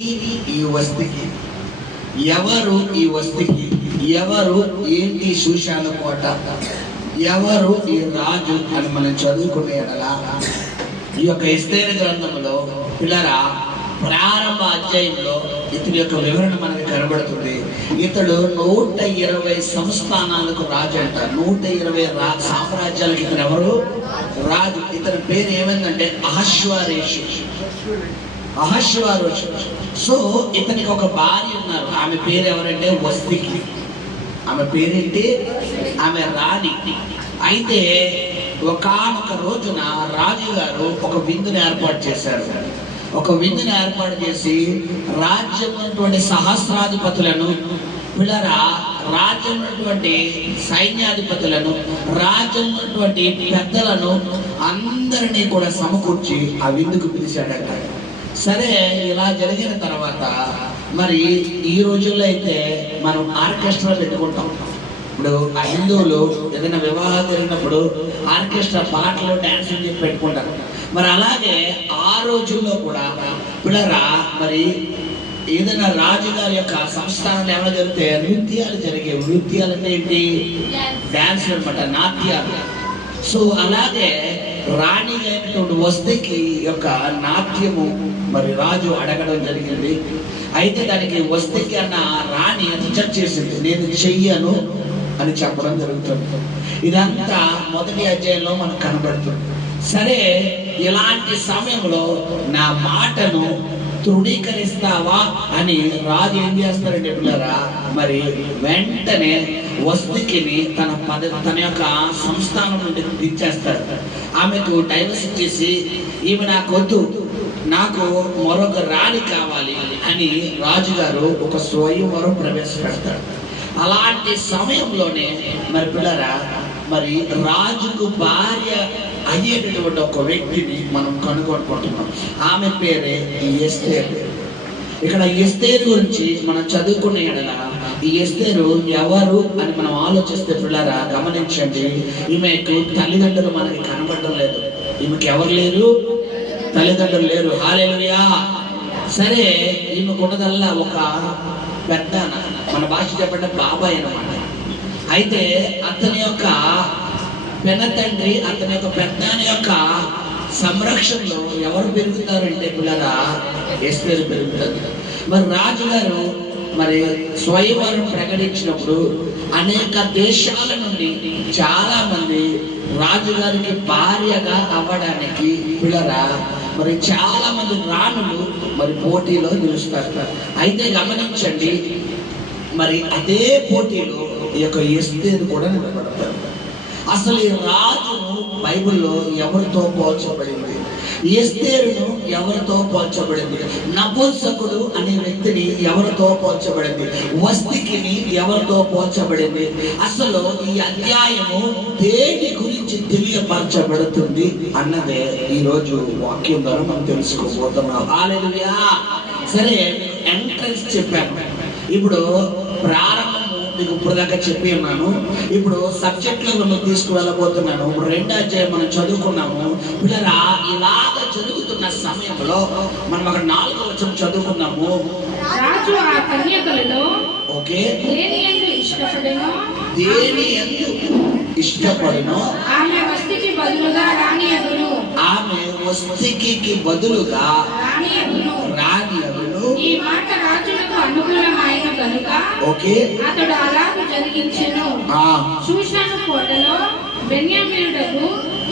ఈ వస్తికి ఎవరు, ఈ వస్తికి ఎవరు, ఏంటి శూషాను కోట, ఎవరు ఈ రాజు అని మనం చదువుకునే ఎడలా ఈ యొక్క ఎస్తేరు గ్రంథంలో పిల్లరా ప్రారంభ అధ్యాయంలో ఇతని యొక్క వివరణ మనకి కనబడుతుంది. ఇతడు 120 సంస్థానాలకు రాజు అంట. 120 సామ్రాజ్యాలకు ఇతను ఎవరు? రాజు. ఇతని పేరు ఏమైందంటే అహష్వేరోషు. సో ఇతనికి ఒక భార్య ఉన్నారు. ఆమె పేరు ఎవరంటే వస్తికి. ఆమె పేరేంటి? ఆమె రాణి. అయితే ఒకానొక రోజున రాజుగారు ఒక విందుని ఏర్పాటు చేశారు. ఒక విందుని ఏర్పాటు చేసి రాజ్యం ఉన్నటువంటి సహస్రాధిపతులను, పిల్లరా రాజ్యం ఉన్నటువంటి సైన్యాధిపతులను, రాజ్యం ఉన్నటువంటి పెద్దలను అందరినీ కూడా సమకూర్చి ఆ విందుకు పిలిచాడట. సరే, ఇలా జరిగిన తర్వాత మరి ఈ రోజుల్లో అయితే మనం ఆర్కెస్ట్రా పెట్టుకుంటాం. ఇప్పుడు ఆ హిందువులు ఏదైనా వివాహం జరిగినప్పుడు ఆర్కెస్ట్రా పాటలు డాన్స్ అని చెప్పి పెట్టుకుంటారు. మరి అలాగే ఆ రోజుల్లో కూడా పిల్లరా మరి ఏదైనా రాజుగారి యొక్క సంస్థానంలో ఏమైనా జరిగితే నృత్యాలు జరిగేవి. నృత్యాలు అంటే ఏంటి? డాన్స్ అనమాట, నాట్యాలు. సో అలాగే రాణి అయినటువంటి వస్తికి యొక్క నాట్యము మరి రాజు అడగడం జరిగింది. అయితే దానికి వస్తికి అన్న రాణి రిజెక్ట్ చేసింది. నేను చెయ్యను అని చెప్పడం జరుగుతుంది. ఇదంతా మొదటి అధ్యాయంలో మనకు కనబడుతుంది. సరే, ఇలాంటి సమయంలో నా మాటను తృణీకరిస్తావా అని రాజు ఏం చేస్తారంటే పిల్లరా మరి వెంటనే వస్తికిని తన యొక్క సంస్థానం నుండి దించేస్తారు. ఆమెకు డైవర్స్ ఇచ్చేసి ఈమె నాకు వద్దు, నాకు మరొక రాణి కావాలి అని రాజుగారు ఒక స్వయంవరం ప్రవేశపెడతాడు. అలాంటి సమయంలోనే మరి పిల్లరా మరి రాజుకు భార్య అయ్యేటటువంటి ఒక వ్యక్తిని మనం కనుగొనుకుంటున్నాం. ఆమె పేరే ఎస్తేరు. ఇక్కడ ఎస్తేరు గురించి మనం చదువుకునే ఎడల ఈ ఎస్తేరు ఎవరు అని మనం ఆలోచిస్తే పిల్లరా గమనించండి, ఈమెకు తల్లిదండ్రులు మనకి కనబడడం లేదు. ఈమెకి ఎవరు లేరు? తల్లిదండ్రులు లేరు. హల్లెలూయా. సరే, ఈమెకున్నదల్లా ఒక పెద్ద, మన భాష చెప్పంటే బాబాయ్ అన్నమాట. అయితే అతని యొక్క పెనతండ్రి, అతని యొక్క పెద్దాని యొక్క సంరక్షణలో ఎవరు పెరుగుతారంటే పిల్లరా ఎస్తేరు పెరుగుతుంది. మరి రాజుగారు మరి స్వయంవరం ప్రకటించినప్పుడు అనేక దేశాల నుండి చాలా మంది రాజుగారికి భార్యగా అవ్వడానికి పిల్లరా మరి చాలా మంది రాణులు మరి పోటీలో నిలుస్తారు. అయితే గమనించండి, మరి అదే పోటీలో ఈ యొక్క ఎస్తేరు కూడా నిలబడతారు. అసలు ఈ రాజు బైబిల్లో ఎవరితో పోల్చబడింది? ఎస్తేరును ఎవరితో పోల్చబడింది? నపుంసకుడు అనే వ్యక్తిని ఎవరితో పోల్చబడింది? వస్తికిని ఎవరితో పోల్చబడింది? అసలు ఈ అధ్యాయము దేని గురించి తెలియపరచబడుతుంది అన్నదే ఈరోజు వాక్యం ద్వారా మనం తెలుసుకోబోతున్నాం. హల్లెలూయా. సరే, ఎంట్రన్స్ చెప్పాను. ఇప్పుడు ప్రారంభము మీకు ఇప్పుడు దాకా చెప్పి ఉన్నాను. ఇప్పుడు సబ్జెక్ట్లో మనం తీసుకువెళ్ళబోతున్నాను. 2వ అధ్యాయం మనం చదువుకున్నాము. పిల్లరా ఇలాగ జరుగుతున్న సమయంలో మనం అక్కడ 4వ వచనం చదువుకున్నాము. రాజు ఆ కన్యకలలో ఓకే దేని యందు ఇష్టపడును ఆమె వస్తికి బదులుగా రాణి అగును. ఆమె వస్తికి బదులుగా రాణి అగును. ఈ మాట రాజులకు అనుకూలమైన కనుక ఓకే అతడు అలాగూ జరిగించెను. షూషాను కోటలో బెన్యామీనుడకు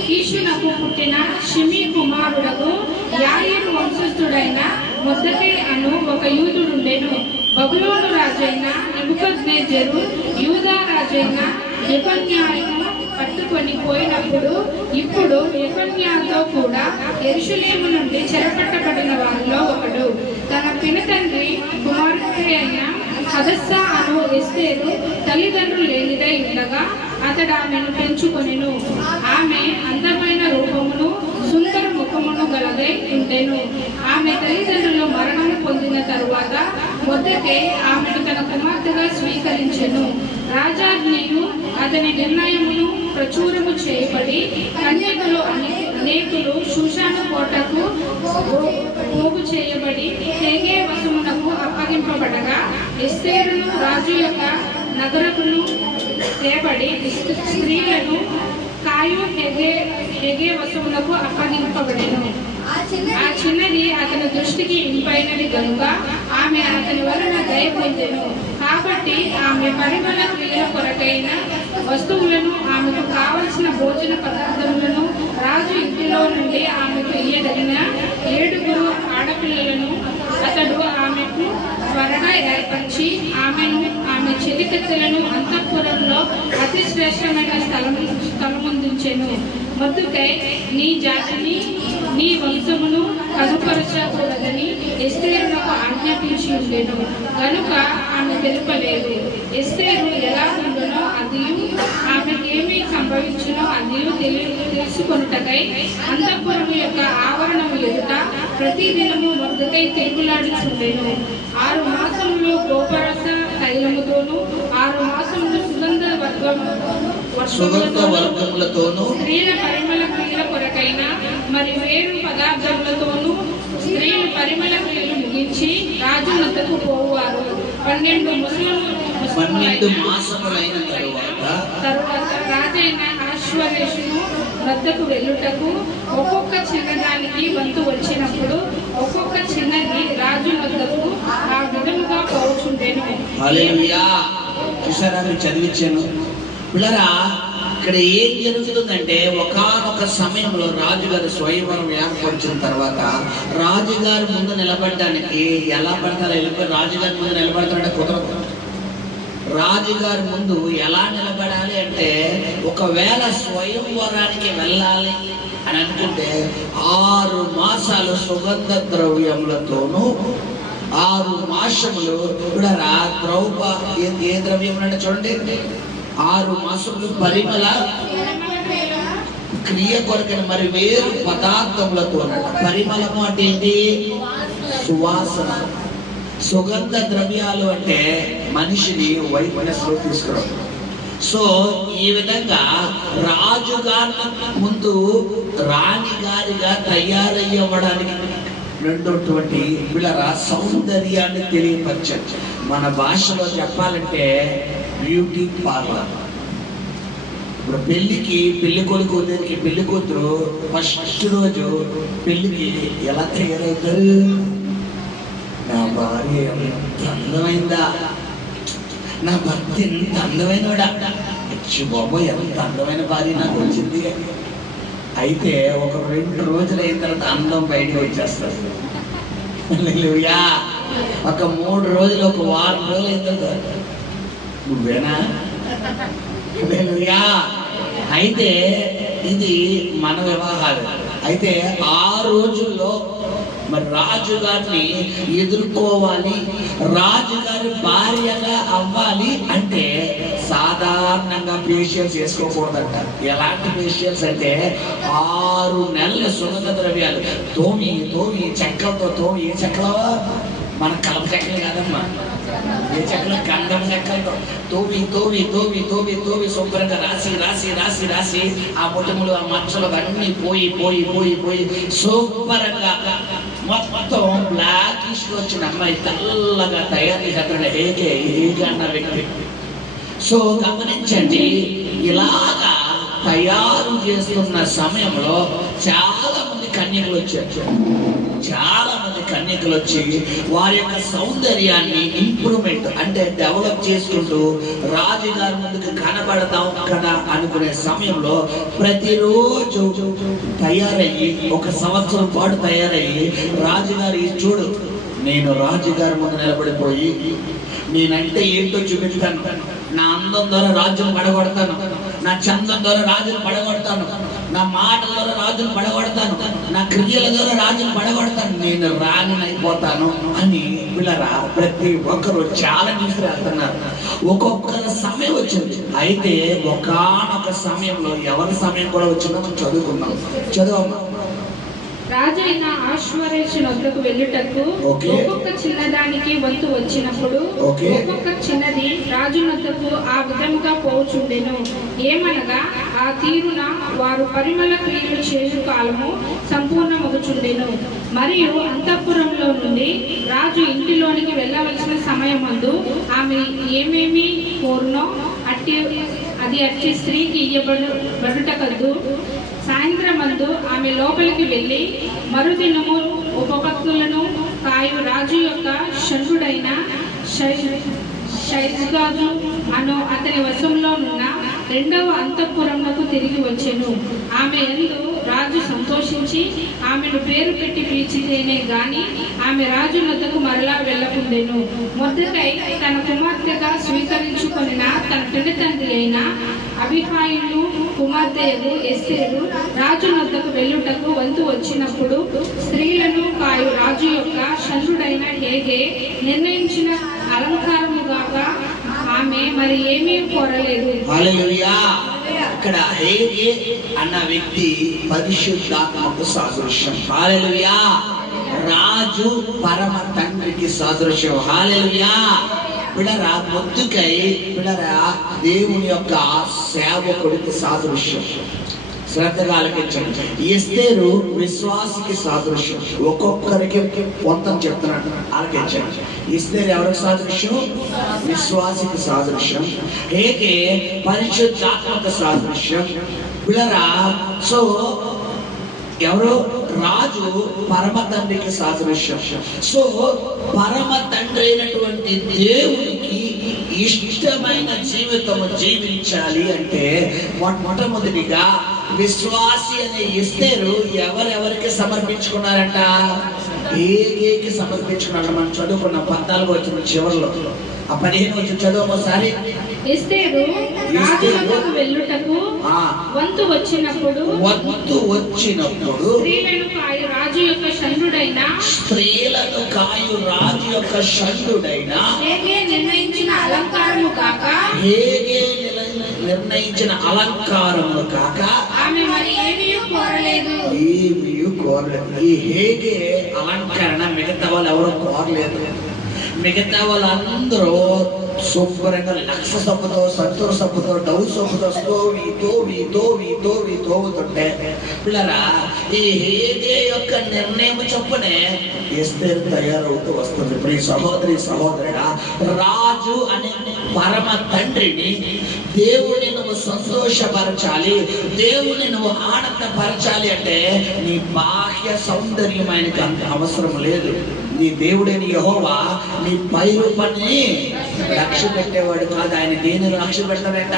కీషునకు పుట్టిన షిమీ కుమారుడకు యాయీరు వంశస్థుడైన మొర్దెకై అను ఒక యూదుడుండెను. బబులోను రాజైన నెబుకద్నెజరు యూదా రాజైన యెకొన్యాను పట్టుకొని పోయినప్పుడు ఇప్పుడు యెకొన్యాతో కూడా యెరూషలేము నుండి చెరపట్టబడిన వారిలో ఒకడు. తన పినతండ్రి కుమార్తె అయిన హదస్సా అను ఎస్తేరు తల్లిదండ్రులు లేనిదై ఉండగా అతడు ఆమెను పెంచుకొనెను. ఆమె అందమైన రూపమును సుందర ముఖమును గలదై ఉండెను. ఆమె తల్లిదండ్రులు మరణము పొందిన తరువాత మొర్దెకై ఆమెను తన కుమార్తెగా స్వీకరించెను. రాజాజ్ఞయు అతని నిర్ణయమును ప్రచురము చేయబడి కన్యకలు అనేకులు షూషాను కోటకు పోగు చేయబడి తెగే వశమున అప్పగింపబడగా ఎస్తేరును రాజు యొక్క నగరకును తేబడి స్త్రీలను కాయు హెగే వశములకు అప్పగింపబడెను. ఆ చిన్నది అతని దృష్టికి ఇంపైనది కనుక ఆమె అతని వలన దయ పొందెను. కాబట్టి ఆమె పరిమళ క్రియల కొరకైన వస్తువులను, ఆమెకు కావలసిన భోజన పదార్థములను రాజు ఇంటిలో నుండి ఆమెకు ఇయ్యదగిన 7 ఆడపిల్లలను అతడు ఆమెకు త్వరగా ఏర్పరిచి ఆమెను ఆమె చెలికత్తెలను అంతఃపురంలో అతి శ్రేష్టమైన స్థలముందుంచెను. మొద్దుకై నీ జాతిని నీ వంశమును కనుపరచకూడదని ఎస్తేరునకు ఆజ్ఞాపించి ఉండెను. కనుక ఆమె తెలుపలేదు. ఎస్తేరు ఎలా ఉండునో అదియు ఆమెకేమీ సంభవించునో అదియు తెలుసుకొనుటకై అంతఃపురము యొక్క ఆవరణము ఎదుట ప్రతిదినము మొద్దుకై తిరుగులాడుచుండెను. 6 మాసములు గోపరస తైలముతోను 6 మాసములు సుగంధ వర్గములతోను స్త్రీల పరిమళ క్రియల కొరకైన మరి వేరు పదార్థములతోనూ స్త్రీలు పరిమళ క్రియలు ముగించి రాజు వద్దకు పోవారు. 12 మాసములైన తరువాత రాజైన అశ్వరేషును వద్దకు వెళ్ళుటకు ఒక్కొక్క చిన్నదానికి వంతు వచ్చినప్పుడు ఒక్కొక్క చిన్నది రాజు వద్దకు ఆ విధముగా పోచుండెను. హల్లెలూయా. చూసారా, మీరు చదివించాను పిల్లరా. ఇక్కడ ఏం జరుగుతుందంటే ఒకానొక సమయంలో రాజుగారు స్వయంవరం ఏర్పరిచిన తర్వాత రాజుగారి ముందు నిలబడడానికి ఎలా పడతారో వెళ్ళిపోయి రాజుగారి ముందు నిలబడతాడంటే కుదరదు. రాజుగారి ముందు ఎలా నిలబడాలి అంటే ఒకవేళ స్వయంవరానికి వెళ్ళాలి అని అనుకుంటే 6 మాసాలు సుగంధ ద్రవ్యములతోనూ 6 మాసములు కూడా ఏ ద్రవ్యం అంటే చూడండి, 6 మాసములు పరిమళ క్రియ కొరకైన మరి వేరు పదార్థములతో. పరిమళము అంటే ఏంటి? సువాసన. సుగంధ ద్రవ్యాలు అంటే మనిషిని వైట్నెస్ లో తీసుకురావడం. సో ఈ విధంగా రాజుగారి ముందు రాణి గారిగా తయారయ్యవడానికి రెండోటువంటి వీళ్ళ సౌందర్యాన్ని తెలియపరచచ్చు. మన భాషలో చెప్పాలంటే బ్యూటీ పార్లర్. ఇప్పుడు పెళ్లి కొడుకు దగ్గరికి పెళ్లి కూతురు ఫస్ట్ రోజు పెళ్లికి ఎలా తయారవుతారు? నా భార్య ఎంత అందమైందా, నా భర్త ఎంత అందమైనవాడా, బాబు ఎంత అందమైన భార్య నాకు వచ్చింది. అయితే ఒక 2 రోజులు అయిన తర్వాత అందం బయటకు వచ్చేస్తారు. హల్లెలూయా. ఒక 3 రోజులు, ఒక వారం రోజులు అయిన తర్వాత నువ్వేనా? హల్లెలూయా. అయితే ఇది మన వ్యవహారం. అయితే ఆ రోజుల్లో మరి రాజుగారిని ఎదుర్కోవాలి, రాజుగారి భార్యగా అవ్వాలి అంటే సాధారణంగా ఫేషియల్స్ చేసుకోకూడదంట. ఎలాంటి ఫేషియల్స్ అంటే 6 నెలల సుగంధ ద్రవ్యాలు తోమి చెక్కలతో తోమి. ఏ చెక్కలో? మన కలప చెక్కలు కాదమ్మా, ఏ చెక్కలు? గంధం చెక్కలతో తోమి శుభ్రంగా రాసి ఆ ముఠములు ఆ మచ్చలు అన్నీ పోయి శుభ్రంగా మొత్తం బ్లాకిష్ వచ్చిన అమ్మాయి తెల్లగా తయారు చేస్తాడు ఏకే అన్న వ్యక్తి. సో గమనించండి, ఇలాగా తయారు చేస్తున్న సమయంలో చాలా మంది కన్యకులు వచ్చి వారి యొక్క సౌందర్యాన్ని ఇంప్రూవ్మెంట్ అంటే డెవలప్ చేసుకుంటూ రాజుగారి ముందుకు కనబడతాం కదా అనుకునే సమయంలో ప్రతిరోజు తయారయ్యి 1 సంవత్సరం పాటు తయారయ్యి రాజుగారి చూడు, నేను రాజుగారి ముందు నిలబడిపోయి నేనంటే ఏంటో చూపిస్తాను, నా అందం ద్వారా రాజును పడగొడతాను, నా చందం ద్వారా రాజును పడగొడతాను, నా మాటల ద్వారా రాజును పడగొడతాను, నా క్రియల ద్వారా రాజును పడగొడతాను, నేను రాణినైపోతాను అని పిల్లరా ప్రతి ఒక్కరు చాలా విసిరేస్తున్నారు. ఒక్కొక్కరి సమయం వచ్చింది. అయితే ఒకానొక సమయంలో ఎవరి సమయం కూడా వచ్చిందో మనం చదువుకున్నాం. చదువమ్మా. రాజు అయిన ఆశ్వరేషు వద్దకు వెళ్ళుటకు ఓకే. ఒక్కొక్క చిన్నదానికి వంతు వచ్చినప్పుడు ఓకే. ఒక్కొక్క చిన్నది రాజు వద్దకు ఆ విధముగా పోవుచుండెను. ఏమనగా ఆ తీరున వారు పరిమళ క్రియలు చేయు కాలము సంపూర్ణమగుచుండెను. మరియు అంతఃపురంలో నుండి రాజు ఇంటిలోనికి వెళ్ళవలసిన సమయమందు ఆమె ఏమేమి కోరునో అట్టి స్త్రీకి ఇయ్యబడుటకద్దు. సాయంత్రమందు ఆమె లోపలికి వెళ్ళి మరుదినము ఉపపత్తులను కాయు రాజు యొక్క షండుడైన షైజ్గాజు అను అతని వశంలో నున్న రెండవ అంతఃపురమునకు తిరిగి వచ్చెను. ఆమె యందు రాజు సంతోషించి ఆమెను పేరు పెట్టి పిలిచితేనే గాని ఆమె రాజు వద్దకు మరలా వెళ్ళకుండెను. మొర్దెకై తన కుమార్తెగా స్వీకరించుకొనిన తన పెద్ద తండ్రి అయిన అబీహాయిలు కుమార్తెయగు ఎస్తేరు రాజు వద్దకు వెళ్ళుటకు వంతు వచ్చినప్పుడు స్త్రీలను కాయు రాజు యొక్క షండుడైన హేగే నిర్ణయించిన అలంకారముగాక ఆమె మరి ఏమీ కోరలేదు. హల్లెలూయా. ఇక్కడ హేగే అన్న వ్యక్తి పరిశుద్ధాత్మకు సాదృశ్యం. హల్లెలూయా. రాజు పరమ తండ్రికి సాదృశ్యం. హల్లెలూయా. పిల్లరా మొద్దుకై పిల్లరా దేవుని యొక్క సేవకుడికి సాదృశ్యం. శ్రద్ధగా ఆలకించండి. ఎస్తేరు విశ్వాసికి సాదృశ్యం. ఒక్కొక్కరికి పొంతం చెప్తున్నాడు, ఆలకించండి. ఎస్తేరు ఎవరికి సాదృశ్యం? విశ్వాసికి సాదృశ్యం. హేగే పరిశుద్ధాత్మక సాదృశ్యం. పిల్లరా సో ఎవరు? రాజు పరమ తండ్రికి సాదృశ్యం. సో పరమ తండ్రి అయినటువంటి దేవునికి ఇష్టమైన జీవితము జీవించాలి అంటే మొట్టమొదటిగా విశ్వాసి అనే ఎస్తేరు ఎవరెవరికి సమర్పించుకున్నారంట? హేగేకి సమర్పించుకున్నాడు. మనం చదువుకున్న 14 వచ్చిన చివరిలో ఆ 15 వచ్చిన చదువు ఒకసారి. ఎస్తేరు రాజు వద్దకు వెళ్ళుటకు వంతు వచ్చినప్పుడు స్త్రీలను కాయు రాజు యొక్క షండుడైన హేగే నిర్ణయించిన అలంకారము కాక ఆమె మరి ఏమీ కోరలేదు. ఈ హేగే అలంకరణ మిగతా వాళ్ళు ఎవరు కోరలేదు. మిగతా వాళ్ళందరూ శుభ్రంగా లక్ష సొప్పుతో, సంతూర్ సొప్పుతో, డౌ సొప్పుతో తోవుతుంటే పిల్లరా ఈ హేగే యొక్క నిర్ణయం చొప్పునే ఎస్తేరు తయారవుతూ వస్తుంది. ఇప్పుడు ఈ సహోదరుడా రాజు అనే పరమ తండ్రిని దేవుని నువ్వు సంతోషపరచాలి, దేవుని నువ్వు ఆనందపరచాలి అంటే నీ బాహ్య సౌందర్యం ఆయనకి అంత అవసరం లేదు. నీ దేవుడైన యెహోవా నీ పై రూపాన్ని లక్ష్య పెట్టేవాడు కాదు. ఆయన దేని లక్ష్య పెడతాడంట?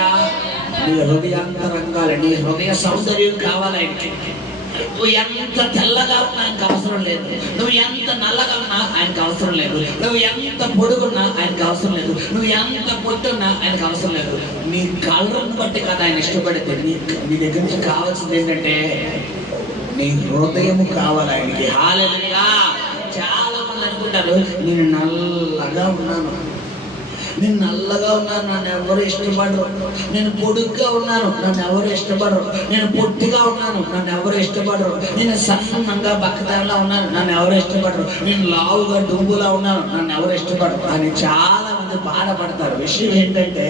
నీ హృదయాంతరంగాలు, నీ హృదయ సౌందర్యం కావాలి ఆయనకి. నువ్వు ఎంత తెల్లగా ఉన్నా ఆయనకు అవసరం లేదు. నువ్వు ఎంత నల్లగా ఉన్నా ఆయనకు అవసరం లేదు. నువ్వు ఎంత పొడుగున్నా ఆయనకు అవసరం లేదు. నువ్వు ఎంత పొట్టున్నా ఆయనకు అవసరం లేదు. నీ కళ్ళను బట్టి కదా ఆయన ఇష్టపడితే నీ దగ్గర నుంచి కావాల్సింది ఏంటంటే నీ హృదయము కావాలి ఆయనకి. హల్లెలూయా. చాలా మంది అనుకుంటారు నేను నల్లగా ఉన్నాను, నన్ను ఎవరు ఇష్టపడరు. నేను పొడుగ్గా ఉన్నాను, నన్ను ఎవరు ఇష్టపడరు. నేను పొట్టిగా ఉన్నాను, నన్ను ఎవరు ఇష్టపడరు. నేను సన్నంగా బక్కదారిలా ఉన్నాను, నన్ను ఎవరు ఇష్టపడరు. నేను లావుగా డుంబులా ఉన్నాను, నన్ను ఎవరు ఇష్టపడరు అని చాలా మంది బాధపడతారు. విషయం ఏంటంటే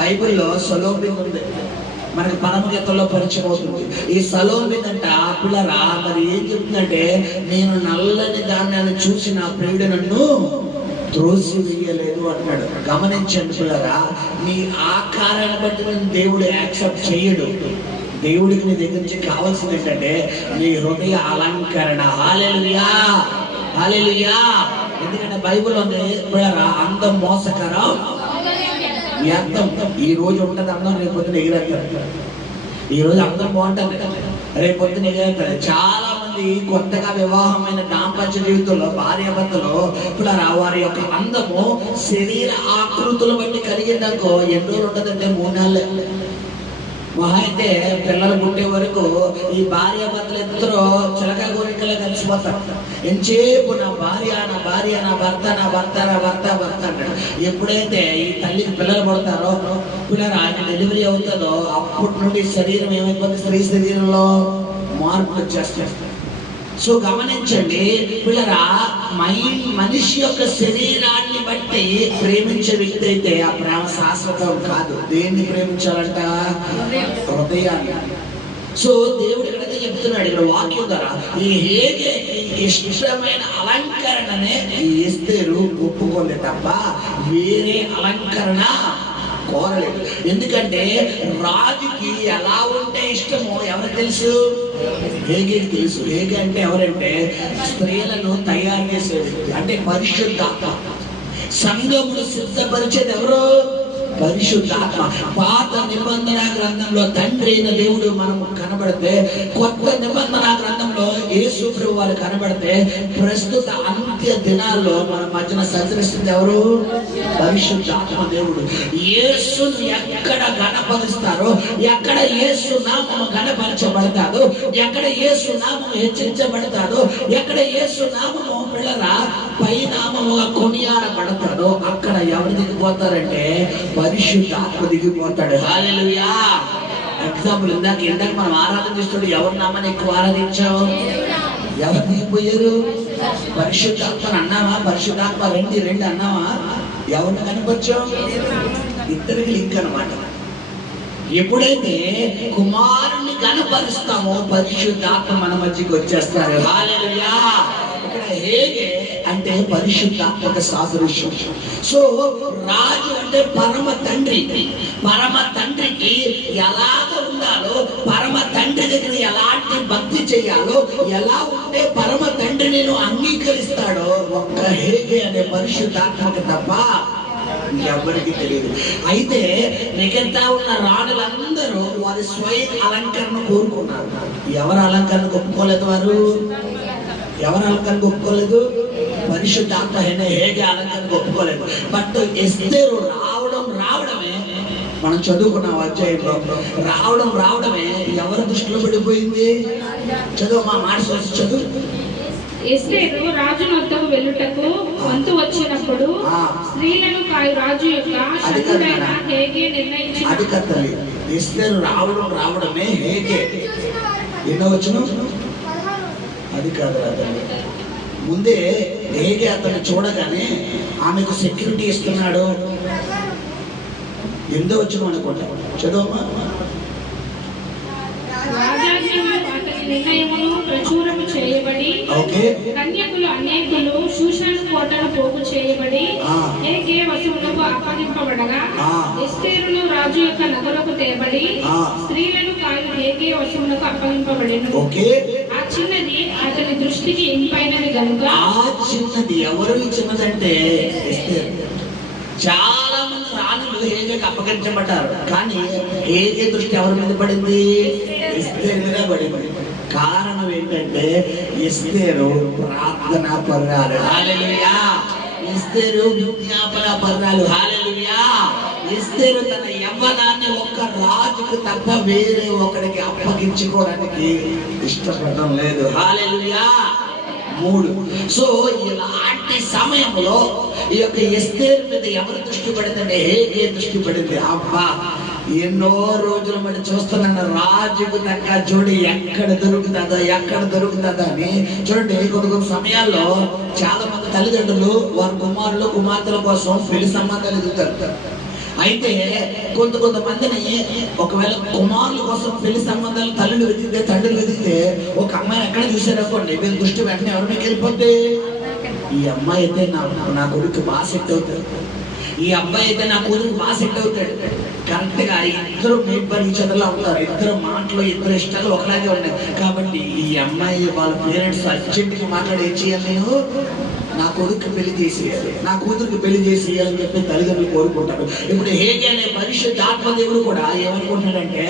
బైబిల్లో సొలొమోను ఉంది, మనకి పరమగీతంలో పరిచయం అవుతుంది. ఈ సొలొమోను అంట పిల్లరా మరి ఏం చెప్తుందంటే నేను నల్లని దాన్ని చూసి నా ప్రియుడు నన్ను త్రోసి వేయలేదు అంటున్నాడు. గమనించండి పిల్లరా, నీ ఆకారాన్ని బట్టి నేను దేవుడు యాక్సెప్ట్ చేయడు. దేవుడికి నీ దగ్గర నుంచి కావాల్సింది ఏంటంటే నీ హృదయ అలంకరణ. హల్లెలూయా. హల్లెలూయా. ఎందుకంటే బైబిల్ ఉంది పిల్లరా అందం మోసకరం వ్యర్థం. ఈ రోజు ఉంటుంది అందం, రేపు పొద్దున ఎగిరేస్తారు. ఈ రోజు అందం బాగుంటుంది, రేపు పొద్దున ఎగిరేస్తారు. చాలా మంది కొత్తగా వివాహమైన దాంపత్య జీవితంలో భార్యాభర్తలు పిల్లరా వారి యొక్క అందము శరీర ఆకృతులు బట్టి కలిగిందనుకో ఎన్ని రోజులు ఉంటుందంటే 3 నెలలే. మహా అయితే పిల్లలు పుట్టే వరకు ఈ భార్యాభర్తలు ఇద్దరు చిలక కోరికలు కలిసిపోతారు. ఎంతసేపు నా భార్య నా భర్త అంటాడు. ఎప్పుడైతే ఈ తల్లికి పిల్లలు పడతారో పిల్లలు ఆయన డెలివరీ అవుతుందో అప్పటి నుండి శరీరం ఏమైపోతుంది, స్త్రీ శరీరంలో మార్పులు వచ్చేస్తాయి. సో గమనించండి పిల్లరా, మనిషి యొక్క శరీరాన్ని బట్టి ప్రేమించే వ్యక్తి అయితే ఆ ప్రేమ శాశ్వతం కాదు. దేన్ని ప్రేమించాలంట? హృదయాన్ని. సో దేవుడు ఎక్కడైతే చెప్తున్నాడు ఇక్కడ వాక్యం ద్వారా, ఈ హేగే ఇష్టమైన అలంకరణనే ఎస్తేరు ఒప్పుకోలే తప్ప వేరే అలంకరణ కోరలేదు. ఎందుకంటే రాజుకి ఎలా ఉంటే ఇష్టమో ఎవరికి తెలుసు? హేగేకి తెలుసు. హేగే అంటే ఎవరంటే స్త్రీలను తయారు చేసే వ్యక్తి, అంటే పరిశుద్ధాత్మ. సంఘమును సిద్ధపరిచేది ఎవరు? పరిశుద్ధాత్మ. పాత నిబంధన గ్రంథంలో తండ్రి అయిన దేవుడు మనము కనబడితే, కొత్త నిబంధన గ్రంథంలో యేసు ప్రభువు వారు కనబడితే, ప్రస్తుత అంత్య దినాల్లో మన మధ్యన సంచరిస్తుంది ఎవరు? పరిశుద్ధాత్మ దేవుడు. యేసును ఎక్కడ గణపరుస్తారో, ఎక్కడ యేసు నామము గణపరచబడతాదో, ఎక్కడ యేసు నామము హెచ్చరించబడతాదో, ఎక్కడ యేసు నామము పిల్లరా పై నామముగా కొనియాడబడతాడో, అక్కడ ఎవరు దిగిపోతారంటే పరిశుద్ధాత్మ దిగిపోతాడు. హల్లెలూయా. ఎగ్జాంపుల్ ఇందాక మనం ఆరాధన చేస్తాడు, ఎవరి నామాన్ని ఎక్కువ ఆరాధించావు? ఎవరు దిగిపోయారు? పరిశుద్ధాత్మ అన్నావా? పరిశుద్ధాత్మ రండి రండి అన్నావా? ఎవరిని కనపరిచావు? ఇద్దరికి లింక్ అన్నమాట. ఎప్పుడైతే కుమారుని కనపరుస్తామో పరిశుద్ధాత్మ మన మధ్యకి వచ్చేస్తారు. హల్లెలూయా. ఇక్కడ హేగే అంటే పరిశుద్ధాత్మక సాదృశ్యం. సో రాజు అంటే పరమ తండ్రి. పరమ తండ్రికి ఎలాగ ఉండాలో, పరమ తండ్రి దగ్గర ఎలాంటి భక్తి చేయాలో, ఎలా ఉంటే పరమ తండ్రిని అంగీకరిస్తాడో ఒక్క హేగే అనే పరిశుద్ధాత్మక తప్ప ఎవరికి తెలియదు. అయితే మిగతా ఉన్న రాణులందరూ వారి స్వయం అలంకరణ కోరుకున్నారు. ఎవరు అలంకరణ ఒప్పుకోలేదు? వారు ఎవరు అలంకరణ ఒప్పుకోలేదు? పరిశుద్ధాత్మ హేగే అలంకరణ ఒప్పుకోలేదు. బట్ ఎస్తేరు రావడమే మనం చదువుకున్నాం అధ్యాయంలో. రావడమే ఎవరి దృష్టిలో పడిపోయింది? చదువు మా మాట చదువు. ఎస్తేరు రాజు వద్దకు వెళ్ళుటకు వంతు వచ్చినప్పుడు స్త్రీలను రాజు యొక్క శత్రువైన హేగే నిర్ణయించిన. అది కథలి. ఎస్తేరు రావడమే హేగే. ఎన్నో వచ్చును? అది కాదు. ముందే హేగే అతన్ని చూడగానే ఆమెకు సెక్యూరిటీ ఇస్తున్నాడు. ఎంతో వచ్చును అనుకుంటా. చదువమ్మా. నిర్ణయములు ప్రచురము చేయబడి, కన్యకులు అనేకులు షూషాను కోటను పోగు చేయబడి హేగే వశమునకు అప్పగింపబడగా, ఎస్తేరును రాజు యొక్క నగరకు తేబడి స్త్రీలను కాదు హేగే వశమునకు అప్పగింపబడెను. ఆ చిన్నది అతని దృష్టికి ఇంపైనది గనుక. ఆ చిన్నది ఎవరు చిన్నదంటే ఎస్తేరు. చాలా మంది రాణులు హేగేకి అప్పగించబడ్డారు, కానీ హేగే దృష్టి ఎవరి మీద పడింది? ఎస్తేరు మీద పడింది. కారణం ఏంటంటే ఎస్తేరు ప్రార్థనా పర్రాలు. హల్లెలూయా. ఎస్తేరు విజ్ఞాపన పర్రాలు. హల్లెలూయా. ఎస్తేరు తన యవ్వనాన్ని ఒక్క రాజుకు తప్ప వేరే ఒకరికి అప్పగించుకోవడానికి ఇష్టపడడం లేదు. హల్లెలూయా. 3. సో ఇలాంటి సమయంలో ఈ యొక్క ఎస్తేరు మీద ఎవరు దృష్టి పడిందంటే హేగే దృష్టి పడింది. అబ్బా, ఎన్నో రోజుల మళ్ళీ చూస్తున్నాను రాజుకు తగ్గ జోడి ఎక్కడ దొరుకుతుందా అని. చూడండి, కొన్ని సమయాల్లో చాలా మంది తల్లిదండ్రులు వారి కుమారులు కుమార్తెల కోసం పెళ్లి సంబంధాలు ఎదుగుతారు. అయితే కొంతమందిని ఒకవేళ కుమారుల కోసం పెళ్లి సంబంధాలు తల్లులు వెతికితే తండ్రులు వెతికితే ఒక అమ్మాయిని ఎక్కడ చూసారనుకోండి, వీళ్ళ దృష్టి వెంటనే ఎవరి మీకు వెళ్ళిపోతే, ఈ అమ్మాయి అయితే నా కొడుకు బాగా సెట్ అవుతాడు, ఈ అబ్బాయి అయితే నా కూతురికి బాగా సెట్ అవుతాడు. కరెక్ట్ గా ఇద్దరు మేడ్బర్ ఈచర్లా ఉంటారు. ఇద్దరు మాటలు ఇద్దరు ఇష్టాలు ఒకలాగే ఉన్నాయి. కాబట్టి ఈ అమ్మాయి వాళ్ళ పేరెంట్స్ అర్జెంట్గా మాట్లాడి ఏం చేయాలి? నేను నా కొడుకు పెళ్లి చేసేయాలి, నా కూతురికి పెళ్లి చేసేయాలి అని చెప్పి తల్లిదండ్రులు కోరుకుంటారు. ఇప్పుడు హేగే అనే పరిశుద్ధాత్మ దేవుడు కూడా ఏమనుకుంటున్నాడంటే,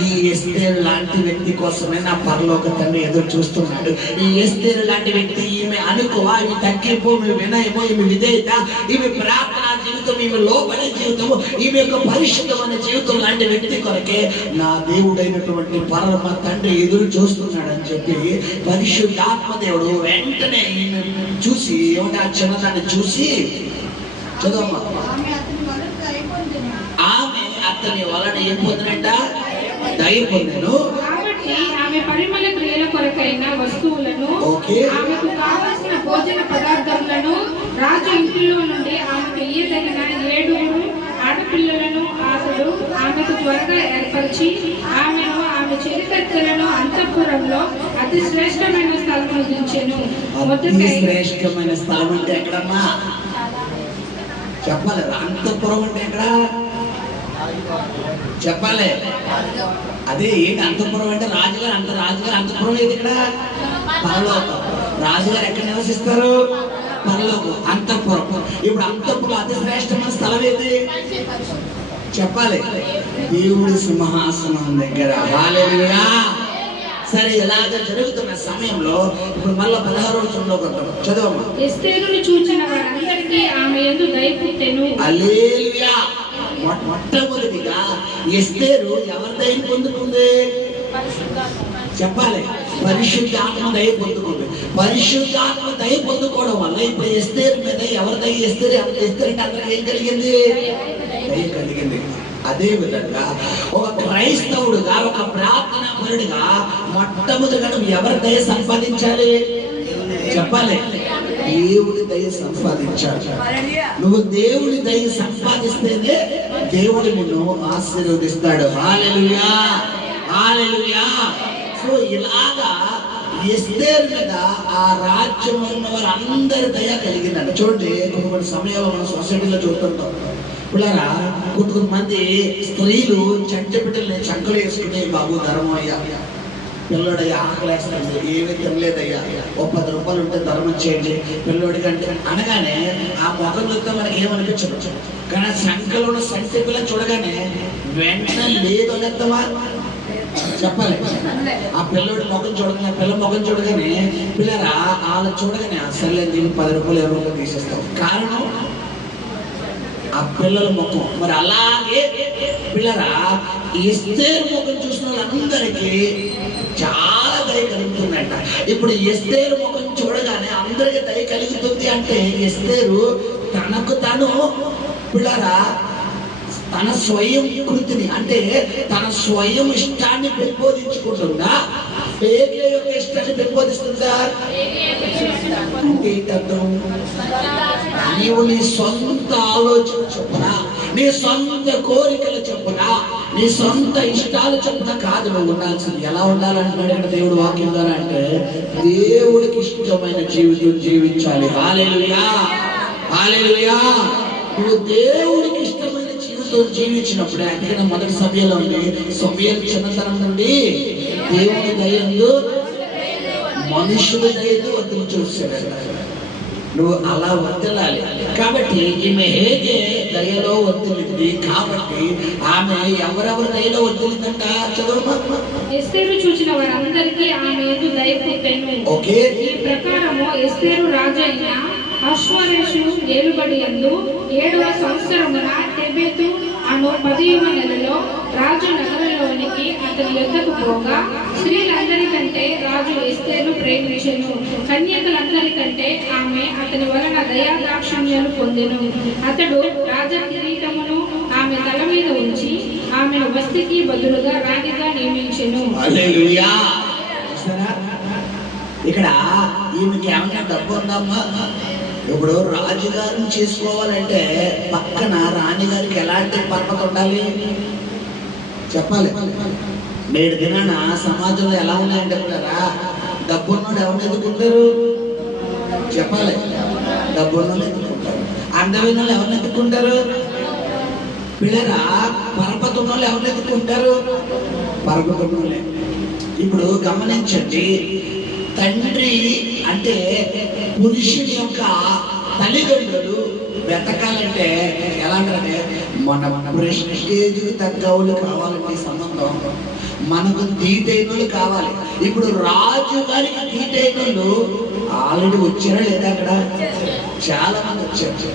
ఈ ఎస్తేరు లాంటి వ్యక్తి కోసమే నా పరలోక తండ్రి ఎదురు చూస్తున్నాడు. ఈ ఎస్తేరు లాంటి వ్యక్తి, ఈమె అనుకువ, ఈమె తగ్గింపు, ఈమె వినయము, ఈమె విధేయత, ఈమె ప్రార్థనా జీవితం, ఈమె లోపడే జీవితము, ఈమె యొక్క పరిశుద్ధమైన జీవితం లాంటి వ్యక్తి కొరకే నా దేవుడైనటువంటి పరమ తండ్రి ఎదురు చూస్తున్నాడు అని చెప్పి పరిశుద్ధాత్మ దేవుడు వెంటనే ఈమె చూసి ఏమంటే ఆ చిన్నదాన్ని చూసి చదవమ్మా, ఆమె అతని వలన ఏం పొందినట్ట? దయ పొందెను. వచ్చి ఆమె పరిమళ క్రియల కొరకైన వస్తువులను, ఓకే. ఆమెకు కావలసిన భోజన పదార్థములను రాజు ఇంటిలో నుండి ఆమెకు ఇయ్యదగిన 7 ఆడపిల్లలను అతడు ఆమెకు త్వరగా ఏర్పరిచి ఆమెను ఆమె చెలికత్తెలను అంతఃపురంలో అతి శ్రేష్టమైన స్థలమును దించెను. అతి శ్రేష్టమైన స్థలం అంటే ఎక్కడమ్మా చెప్పాలి? అంతఃపురం అంటే ఎక్కడ చెప్పాలి? అదే ఏంటి అంతఃపురం అంటే? రాజుగారు అంతఃపురం లేదు ఇక్కడ, పరలోకం. రాజుగారు ఎక్కడ నివసిస్తారు? పరలోకం, అంతఃపురం. ఇప్పుడు అంతఃపురం అతి శ్రేష్టమైన స్థలం ఏది చెప్పాలి? దేవుడి సింహాసనం దగ్గర. హల్లెలూయా. సరే, ఇలాగ జరుగుతున్న సమయంలో ఇప్పుడు మళ్ళా 16వ వచనంలో చదవమ్మా. ఎస్తేరును చూచిన వారందరికీ ఆమె యందు దయ పుట్టెను. హల్లెలూయా. మొట్టమొదటిగా ఎస్తేరు ఎవరి దయను పొందుకుంది చెప్పాలి? పరిశుద్ధాత్మ దయ పొందుకుంది. పరిశుద్ధాత్మ దయ పొందుకోవడం వల్ల ఇప్పుడు ఎస్తేరు మీద ఎవరి దయ? ఎస్తేరు అంటే అందరికి ఏం కలిగింది? దయ కలిగింది. అదే విధంగా ఒక క్రైస్తవుడుగా, ఒక ప్రార్థనాపరుడిగా మొట్టమొదటిగా నువ్వు ఎవరి దయ సంపాదించాలి చెప్పాలి? దేవుడి దయ సంపాదించాలి. నువ్వు దేవుడి దయ సంపాదిస్తేనే దేవుడు నిన్ను ఆశీర్వదిస్తాడు. హల్లెలూయా, హల్లెలూయా. సో ఇలాగా ఎస్తేరు మీద ఆ రాజ్యంలో ఉన్న వారందరి దయ కలిగిందండి. చూడండి, కొన్ని సమయాల్లో మనం సొసైటీలో చూస్తుంటాం. పిల్లరా, కొంతమంది స్త్రీలు చంటి బిడ్డల్ని చంకలు వేసుకుని, బాబు ధర్మయ్యా, పిల్లోడయ్యా ఆకలేస్తుంది, ఏమీ తినలేదయ్యా, ఓ 10 రూపాయలు ఉంటే ధర్మం చేయండి పిల్లోడి కంటే అనగానే ఆ ముఖం చూస్తే మనకి ఏమనిపించవచ్చు. కానీ సంకలో సంటి పిల్ల చూడగానే వెంటనే లేదు అనేద్దామా చెప్పాలి? ఆ పిల్లోడి ముఖం చూడగానే, పిల్ల ముఖం చూడగానే, పిల్లరా వాళ్ళ చూడగానే అసలు దీన్ని 10 రూపాయలు 20 రూపాయలు తీసేస్తాం. కారణం ఆ పిల్లల ముఖం. మరి అలాగే పిల్లరా ఎస్తేరు ముఖం చూసిన వాళ్ళందరికీ చాలా దయ కలుగుతుందంట. ఇప్పుడు ఎస్తేరు ముఖం చూడగానే అందరికి దయ కలుగుతుంది అంటే ఎస్తేరు తనకు తను పిల్లరా తన స్వయం కృతిని అంటే తన స్వయం ఇష్టాన్ని పెంపొందించుకుంటుందా? ఏకే యొక్క ఇష్టాన్ని పెంపొందిస్తుందా? అంటే నీవు నీ సొంత ఆలోచన చొప్పున, నీ సొంత కోరికలు చొప్పున, నీ సొంత ఇష్టాలు చొప్పున కాదు నువ్వు ఉండాల్సింది. ఎలా ఉండాలంటున్నాడు ఇక్కడ దేవుడు వాక్యం ద్వారా అంటే దేవుడికి ఇష్టమైన జీవితం జీవించాలి. హల్లెలూయా, హల్లెలూయా. నువ్వు దేవుడికి ఇష్టమైన జీవించినప్పుడే, అందుకని మొదటి సమయంలో సమయాలు చిన్నతనం నుండి దేవుని దయందు మనుషుల దయతో వర్తించి చూసాడు. నువ్వు అలా వర్తిల్లాలి. కాబట్టి ఈమె హేగే దయలో వర్తిల్లింది. కాబట్టి ఆమె ఎవరెవరి దయలో వర్తిల్లిందంట చదువు. ఎస్తేరు చూసిన వారందరికీ ఆమె యందు దయ పుట్టెను. ఓకే. ఈ ప్రకారము ఎస్తేరు రాజు అయిన అశ్వరేషు ఏలుబడి యందు 7వ సంవత్సరమున టెబెతు అను 10వ నెలలో రాజు నగరంలోనికి అతని యొద్దకు పోగా స్త్రీలందరికంటే రాజు ఎస్తేరును ప్రేమించెను. కన్యకలందరికంటే ఆమె అతని వలన దయాదాక్షిణ్యాలు పొందెను. అతడు రాజ కిరీటమును ఆమె తల మీద ఉంచి ఆమెను వస్తికి బదులుగా రాణిగా నియమించెను. హల్లెలూయా. ఇక్కడ ఈమెకి ఏమన్నా డబ్బు ఉందమ్మా? ఇప్పుడు రాజుగారిని చేసుకోవాలంటే పక్కన రాణిగారికి ఎలాంటి పద్ధతి ఉండాలి చెప్పాలి? నేడు దినాన సమాజంలో ఎలా ఉన్నాయంటే పిల్లరా, డబ్బున్నోడు ఎవరిని ఎదుర్కొంటారు చెప్పాలి? డబ్బున్నోళ్ళు ఎదుర్కొంటారు. అందమైన వాళ్ళు ఎవరిని ఎదుర్కొంటారు పిల్లరా? పరపతి ఉన్న వాళ్ళు ఎవరిని ఎదుర్కొంటారు? పరపతి ఉన్నోళ్ళే. ఇప్పుడు గమనించండి, తండ్రి అంటే పురుషుని యొక్క తల్లిదండ్రులు వెతకాలంటే ఎలా అంటే మన ప్రెస్టేజ్ తగ్గ వాళ్ళు కావాలంటే సంబంధం, మనకు తీటైనోళ్ళు కావాలి. ఇప్పుడు రాజు గారికి తీటైనోళ్ళు ఆల్రెడీ వచ్చారా లేదా? అక్కడ చాలా మంది వచ్చారు.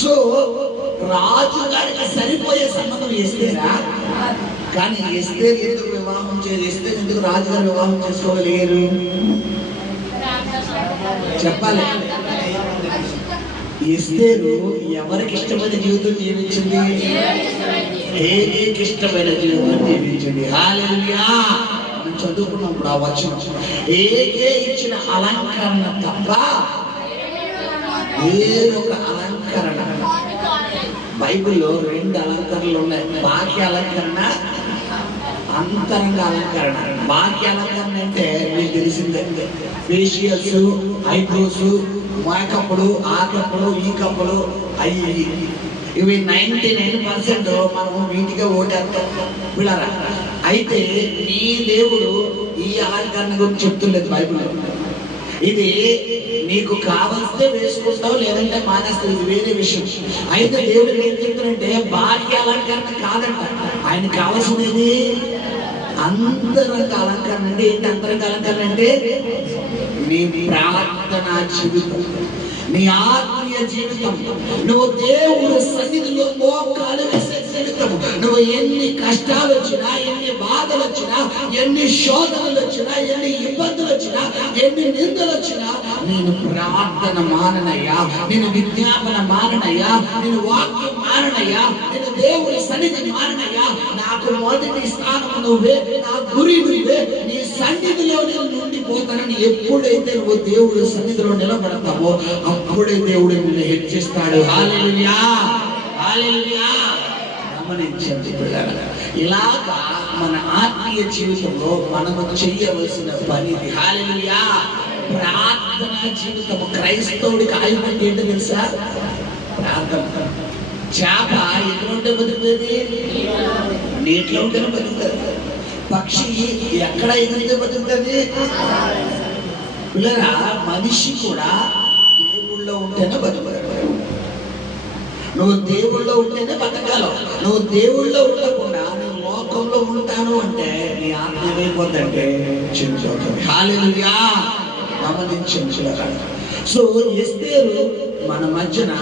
సో రాజు గారికి సరిపోయే సంబంధం ఎస్తేరా. కానీ ఎస్తేరు ఎందుకు వివాహం ఎస్తేరు ఎందుకు రాజుగారు వివాహం చేసుకోగలిగారు చెప్పాలి? ఎస్తేరు ఎవరికి ఇష్టమైన జీవితం జీవించింది? హేగేకి ఇష్టమైన జీవితం జీవించింది. హల్లెలూయా. చదువుకున్నప్పుడు ఆ వచనం, ఏకే ఇచ్చిన అలంకరణ తప్ప వేరొక అలంకరణ. బైబిల్లో 2 అలంకరణలు ఉన్నాయి, బాహ్య అలంకరణ, అంతరంగ అలంకరణ. బాహ్య అలంకరణ అంటే మీకు తెలిసిందే, ఫేషియల్స్, ఐబ్రోస్, మేకప్లు, ఆ కప్పులు, ఈ కప్పులు, అయ్యి ఇవి 99% మనం వీటిగా ఓటేస్తాం పిల్లరా. అయితే నీ దేవుడు ఈ అలంకరణ గురించి చెప్తులేదు బైబిల్. ఇది నీకు కావలిస్తే వేసుకుంటావు, లేదంటే మానేస్తావు, ఇది వేరే విషయం. అయితే దేవుడు ఏం చెప్తాడంటే బాహ్య అలంకరణ కాదంట, ఆయన కావాల్సినది అంతరంగ అలంకరణ. అంటే ఏంటి అంతరంగ అలంకరణ అంటే? నీ ప్రార్థనా జీవితం, నీ ఆత్మీయ జీవితం, నువ్వు దేవుడు సన్నిధిలో మోకాలు వేసే జీవితం. నువ్వు ఎన్ని కష్టాలు వచ్చినా, ఎన్ని బాధలు వచ్చినా, ఎన్ని శోధనలు వచ్చినా, ఎన్ని ఇబ్బందులు వచ్చినా, ఎన్ని నిందలు వచ్చినా, నేను ప్రార్థన మాననయ్యా, నేను విజ్ఞాపన మాననయ్యా, నేను వాక్యం మాననయ్యా, నేను దేవుడి సన్నిధిని మాననయ్యా, నాకు మొదటి స్థానం నువ్వే, నా గురి నువ్వే, నీ సన్నిధిలో నేను ఉండిపోతానని ఎప్పుడైతే నువ్వు దేవుడి సన్నిధిలో నిలబడతావో అప్పుడే దేవుడు నిన్ను హెచ్చిస్తాడు. హల్లెలూయా, హల్లెలూయా. గమనించండి పిల్లలు, ఇలాగా మన ఆత్మీయ జీవితంలో మనము చేయవలసిన పని. హల్లెలూయా. ప్రార్థన జీవితము క్రైస్తవుడికి ఆయుధం ఏంటో తెలుసా? ప్రార్థన. చేప ఎక్కడ ఉంటే బతుకుతుంది? నీటిలో ఉంటేనే బతుకుతుంది. పక్షి ఎక్కడ ఎగిరితే బతుకుతుంది? పిల్లరా, మనిషి కూడా దేవుళ్ళో ఉంటేనే బతుకుతాడు. నువ్వు దేవుళ్ళో ఉంటేనే బతకాలి. నువ్వు దేవుళ్ళో ఉండకుండా నువ్వు లోకంలో ఉంటాను అంటే నీ ఆత్మ ఏమైపోద్దంటే చెందుతుంది. హల్లెలూయా. గమనించండి. సో ఎస్తేరు మన మధ్యన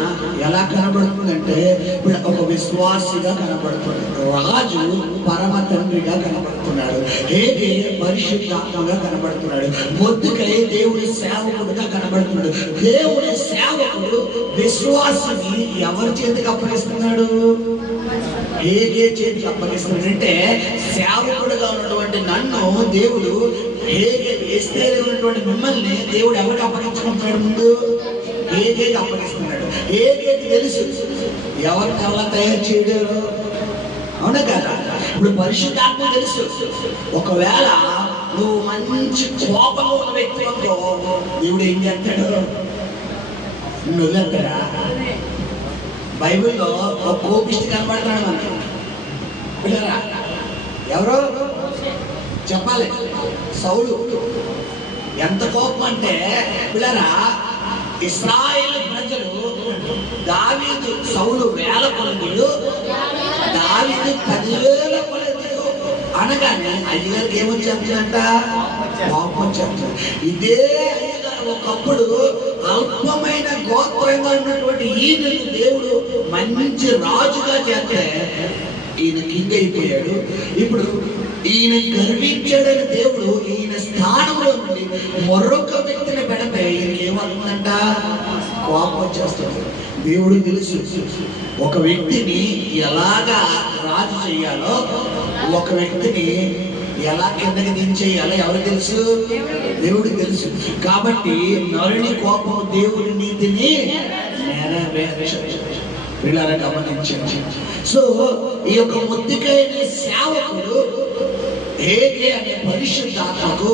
ఎలా కనబడుతుందంటే ఇప్పుడు ఒక విశ్వాసిగా కనబడుతుంది, రాజు పరమ తండ్రిగా కనబడుతున్నాడు, హేగే పరిశుద్ధాత్మగా కనబడుతున్నాడు, మొద్దుకై దేవుడి సేవకుడుగా కనబడుతున్నాడు. దేవుడి సేవకుడు విశ్వాసిని ఎవరి చేతికి అప్పగిస్తున్నాడు? హేగే చేతికి అప్పగిస్తున్నాడు. అంటే సేవకుడుగా ఉన్నటువంటి నన్ను దేవుడు, హేగే ఎస్తేరు ఉన్నటువంటి మిమ్మల్ని దేవుడు ఎవరికి అప్పగించుకుంటున్నాడు? ముందు హేగేకి అప్పగిస్తున్నాడు. హేగేకి తెలుసు ఎవరిని ఎలా తయారు చేయడం, అవునా కదా? ఇప్పుడు పరిశుద్ధాత్మ తెలుసు. ఒకవేళ నువ్వు మంచి కోపంలో ఉన్న వ్యక్తి అనుకో, దేవుడు ఏం చేస్తాడు? నువ్వు వదిలేస్తాడా? బైబిల్లో ఒక కోపిష్టి కనబడుతున్నాడు మనకు. పిల్లరా, ఎవరో చెప్పాలి. సౌలు. ఎంత కోపం అంటే పిల్లరా, ఇశ్రాయేలు ప్రజలు దావీదు, సౌలు 1000 కొలదీలు, దావీదు 10,000 కొలదీలు అనగానే అయ్యగారికి ఏమొచ్చేంత కోపం వచ్చేంత. ఇదే అయ్యగారు ఒకప్పుడు అల్పమైన గోత్రంగా ఉన్నటువంటి ఈయనను దేవుడు మంచి రాజుగా చేస్తే ఈయన కింగ్ అయిపోయాడు. ఇప్పుడు ఈయన గర్వించాడని దేవుడు ఈయన స్థానంలో నుండి మరొక వ్యక్తిని పెడితే ఈయనకి ఏమవుతుందంట? కోపం వచ్చేస్తుంది. దేవుడు తెలుసు ఒక వ్యక్తిని ఎలాగా రాజు చేయాలో, ఒక వ్యక్తిని ఎలా కిందకి దించేయాలో ఎవరు తెలుసు? దేవుడికి తెలుసు. కాబట్టి నరుని కోపం దేవుడి నీతిని పిల్లల గమనించండి. సో ఈ యొక్క మొద్దుకైన సేవకుడు హేగే అనే పరిశుద్ధాత్మకు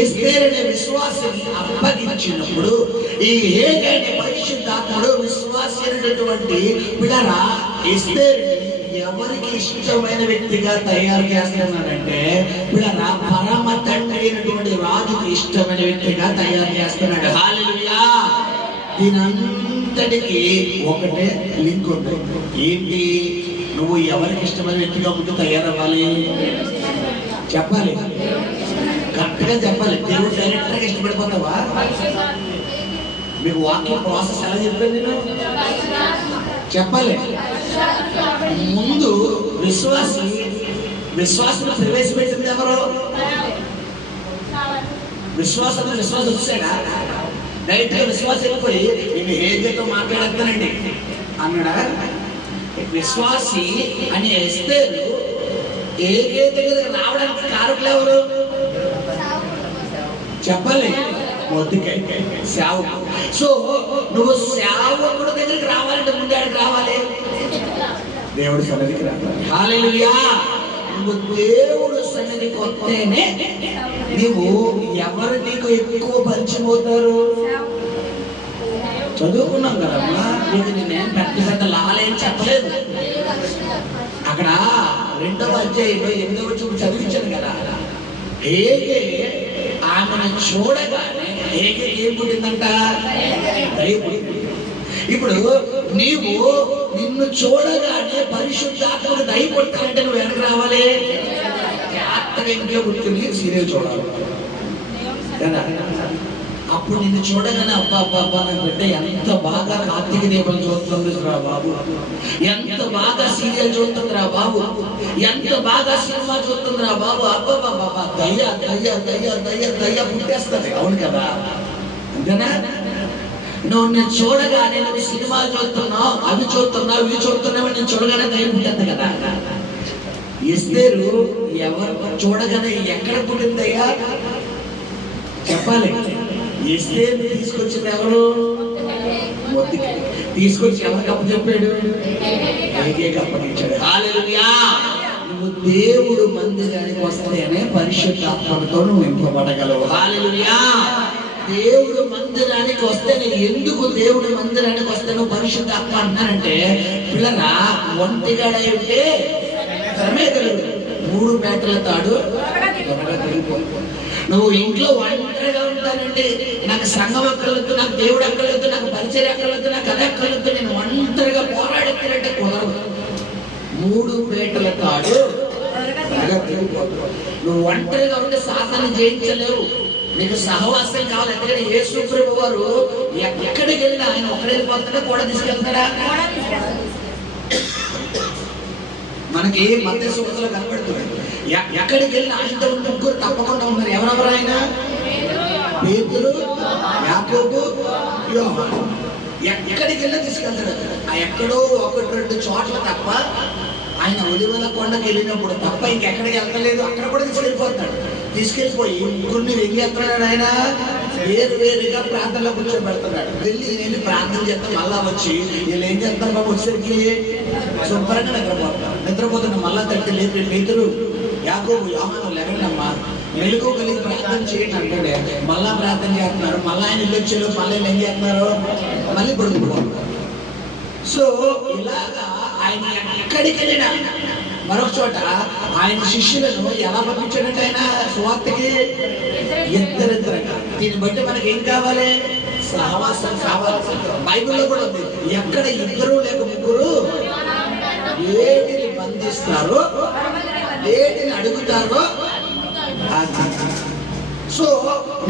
ఎస్తేరు అనే విశ్వాసాన్ని అప్పగించినప్పుడు, ఈ హేగే అనే పరిశుద్ధాత్ముడు విశ్వాసి అయినటువంటి పిల్లరా ఎస్తేరుని ఎవరికి ఇష్టమైన వ్యక్తిగా తయారు చేస్తున్నాడంటే పిల్లరా పరమ తండ్రి అయినటువంటి రాజుకి ఇష్టమైన వ్యక్తిగా తయారు చేస్తున్నాడు. హల్లెలూయా. దీనంతటికి ఒకటే లింక్ ఉంది. ఏంటి? నువ్వు ఎవరికి ఇష్టమైన వ్యక్తిగా ముందు తయారవ్వాలి? చెప్పాలి, కరెక్ట్గా చెప్పాలి. దేవుడు డైరెక్ట్గా ఇష్టపడిపోతావా? మీకు వాక్యం ప్రాసెస్ ఎలా చెప్పాను నేను? చెప్పాలి. ముందు విశ్వాసం ప్రవేశపెట్టింది ఎవరు? విశ్వాసం వచ్చాడా? డైరెక్ట్ గా విశ్వాసం వెళ్ళిపోయి నేను హేగేతో మాట్లాడతానండి అన్నాడా? విశ్వాసి అని ఎస్తేరు హేగే దగ్గర రావడానికి కారకులు ఎవరు? చెప్పాలి, మొద్దుకాయ సేవకుడు. సో నువ్వు సేవకుడు దగ్గరికి రావాలంటే ముందు ఆడికి రావాలి, దేవుడి సన్నిధికి రావాలి. హల్లెలూయా. నువ్వు దేవుడు సన్నిధికి వస్తేనే నువ్వు ఎవరు నీకు ఎక్కువ పరిచయం అవుతారు. చదువుకున్నాం కదమ్మా, నీకు నేనేం పెద్ద పెద్ద లాలేం చెప్పలేదు. అక్కడ 2వ అధ్యాయంలో 8వ వచనం చదివించాను కదా. హేగే ఆమెను చూడగానే హేగే ఏం పుట్టిందంట, దయ పుట్టింది. ఇప్పుడు నీవు నిన్ను చూడగానే పరిశుద్ధాత్మకు దయ పుట్టాలంటే నువ్వు వెనక రావాలి, జాగ్రత్తగా ఇంట్లో కూర్చొని సీరియల్ చూడాలి కదా. అప్పుడు నిన్ను చూడగానే అబ్బా అబ్బా అబ్బా నాకు బిడ్డ ఎంత బాగా కార్తీక దీపం చూస్తుంది రా బాబు, ఎంత బాగా సీరియల్ చూస్తుంది రా బాబు, ఎంత బాగా సినిమా చూస్తుంది రా బాబు, అబ్బా బాబా దయ్య దయ్య దయ్య దయ్య దయ్య పుట్టేస్తుంది. అవును కదా, అంతేనా? నువ్వు చూడగానే నువ్వు సినిమాలు చూస్తున్నావు, అవి చూస్తున్నావు, ఇవి చూస్తున్నావు, నేను చూడగానే దయ్యం పుట్టింది కదా. ఎస్తేరు ఎవరు చూడగానే ఎక్కడ పుట్టిందయ్యా చెప్పాలి. ఎస్తేరు తీసుకొచ్చింది ఎవరు, మొద్దుకాయ తీసుకొచ్చి ఎవరికి అప్పచెప్పాడు, హేగేకి అప్పగించాడు. హల్లెలూయా. నువ్వు దేవుడు మందిరానికి వస్తేనే పరిశుద్ధాత్మతో నువ్వు నింపబడగలవు. హల్లెలూయా. దేవుడు మందిరానికి వస్తే నేను ఎందుకు దేవుడు మందిరానికి వస్తే నువ్వు పరిశుద్ధాత్మ అంటానంటే, పిల్లరా ఒంటిగాడై ఉంటే శ్రమే కలుగు, 3 పేటల తాడు త్వరగా తిరిగిపోయి. నువ్వు ఇంట్లో ఒంటరిగా ఉంటానండి, నాకు సంఘం అక్కర్లేదు, నాకు దేవుడు అక్కర్లేదు, నాకు పరిచయం అక్కర్లేదు, నాకు అది అక్కర్లేదు, నేను ఒంటరిగా పోరాడుతున్నట్టే కుదరదు. 3 పేటల తాడు త్వరగా తిరిగిపోతావు. నువ్వు ఒంటరిగా ఉంటే సాతాన్ని జయించలేవు, నీకు సహవాసం కావాలి. ఎందుకంటే యేసు ప్రభు వారు ఎక్కడికి వెళ్ళినా ఆయన ఒక్కడే వెళ్ళిపోతాడా, కూడా తీసుకెళ్తాడా? మనకి మత్తయి సువార్తలో కనబడుతుంది. ఎక్కడికి వెళ్ళినా ఆయనతో 3 తప్పకుండా ఉన్నారు. ఎవరెవరు ఆయన? పేతురు, యాకోబు, యోహాను. ఎక్కడికి వెళ్ళినా తీసుకెళ్తాడు. ఆ ఎక్కడో 1-2 చోట్ల తప్ప ఆయన ఒలివల కొండకి వెళ్ళినప్పుడు తప్ప ఇంకెక్కడికి వెళ్ళలేదు. అక్కడ కూడా తీసుకెళ్ళిపోతాడు. తీసుకెళ్ళిపోయి కొన్ని ఏం చేస్తున్నాడు, ఆయన వేరుగా ప్రాంతంలో కూర్చోబెడుతున్నాడు. వెళ్ళి ప్రార్థన చేస్తాం, మళ్ళా వచ్చి వీళ్ళు ఏం చేస్తారు బాబు, వచ్చేసరికి శుభ్రంగా నిద్రపోతున్నా. మళ్ళా తట్టి లేపి పేతురు, యాకోబు, యోహాను లేకండమ్మా, మెలుగు కలిగి ప్రార్థన చేయండి అంటే మళ్ళా ప్రార్థన చేస్తున్నారు. మళ్ళీ ఆయన ఇల్లు వచ్చారు, మళ్ళీ ఏం చేస్తున్నారు, మళ్ళీ పడుకుపోతున్నారు. సో ఇలాగా ఆయన ఎక్కడికి వెళ్ళినా మరొక చోట ఆయన శిష్యులను ఎలా పంపించాడంటే ఆయన సువార్తకి ఇద్దరిద్దరుగా. దీన్ని బట్టి మనకి ఏం కావాలి, సహవాసం కావాలి. బైబిల్లో కూడా ఉంది, ఎక్కడ 2 లేక 3 ఏటిని బంధిస్తారో, ఏటిని అడుగుతారో. సో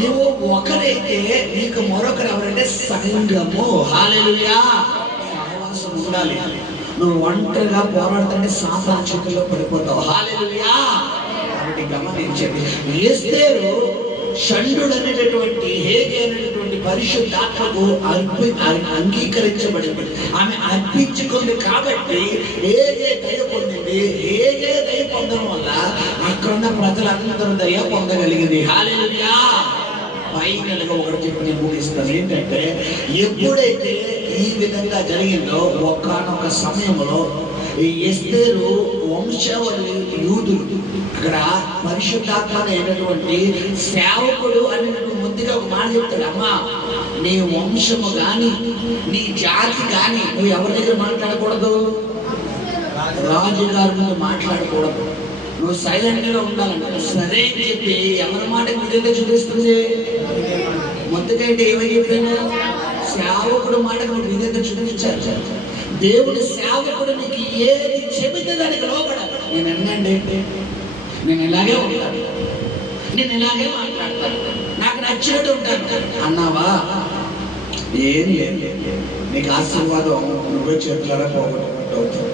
నువ్వు ఒకరైతే నీకు మరొకరు ఎవరంటే సంఘము. హల్లెలూయా. సహవాసం ఉండాలి. నువ్వు ఒంటరిగా పోరాడుతుంటే సాతాను చేతుల్లో పడిపోతావు. హల్లెలూయా. కాబట్టి గమనించండి, ఎస్తేరు షండుడు అనేటటువంటి హేగే అనేటటువంటి పరిశుద్ధాత్మకు అంగీకరించబడింది. ఆమె అర్పించుకుంది కాబట్టి హేగే దయ పొందింది. హేగే దయ పొందడం వల్ల అక్కడున్న ప్రజలందరూ దయ పొందగలిగింది. హల్లెలూయా. ఫైనల్గా ఒకటి చెప్పి నేను ముగిస్తాను. ఏంటంటే ఎప్పుడైతే ఈ విధంగా జరిగిందో ఒకానొక సమయంలో ఈ ఎస్తేరు వంశావళి యూదులు అక్కడ పరిశుద్ధాత్మ అయినటువంటి సేవకుడు అనేటువంటి ముందుగా ఒక మాట చెప్తాడు, అమ్మా నీ వంశము గాని నీ జాతి గాని నువ్వు ఎవరి దగ్గర మాట్లాడకూడదు, రాజుగారి ముందు మాట్లాడకూడదు, నువ్వు సైలెంట్ గా ఉండాలంట. సరే అని చెప్పి ఎవరి మాట విధంగా చూపిస్తుంది. మొదటికైతే ఏమని చెప్పాను, సేవకుడు మాటకు విధంగా చూపించారు. దేవుడి సేవకుడు నీకు ఏది చెబితే దానికి లోపడాలి. నేను అన్నాండి, నేను ఇలాగే ఉంటాను, నేను ఇలాగే మాట్లాడతాను, నాకు నచ్చినట్టు ఉంటాను అన్నావా, ఏం లేదు, నీకు ఆశీర్వాదం నువ్వే చేతులారా పోగొట్టుకుంటావు.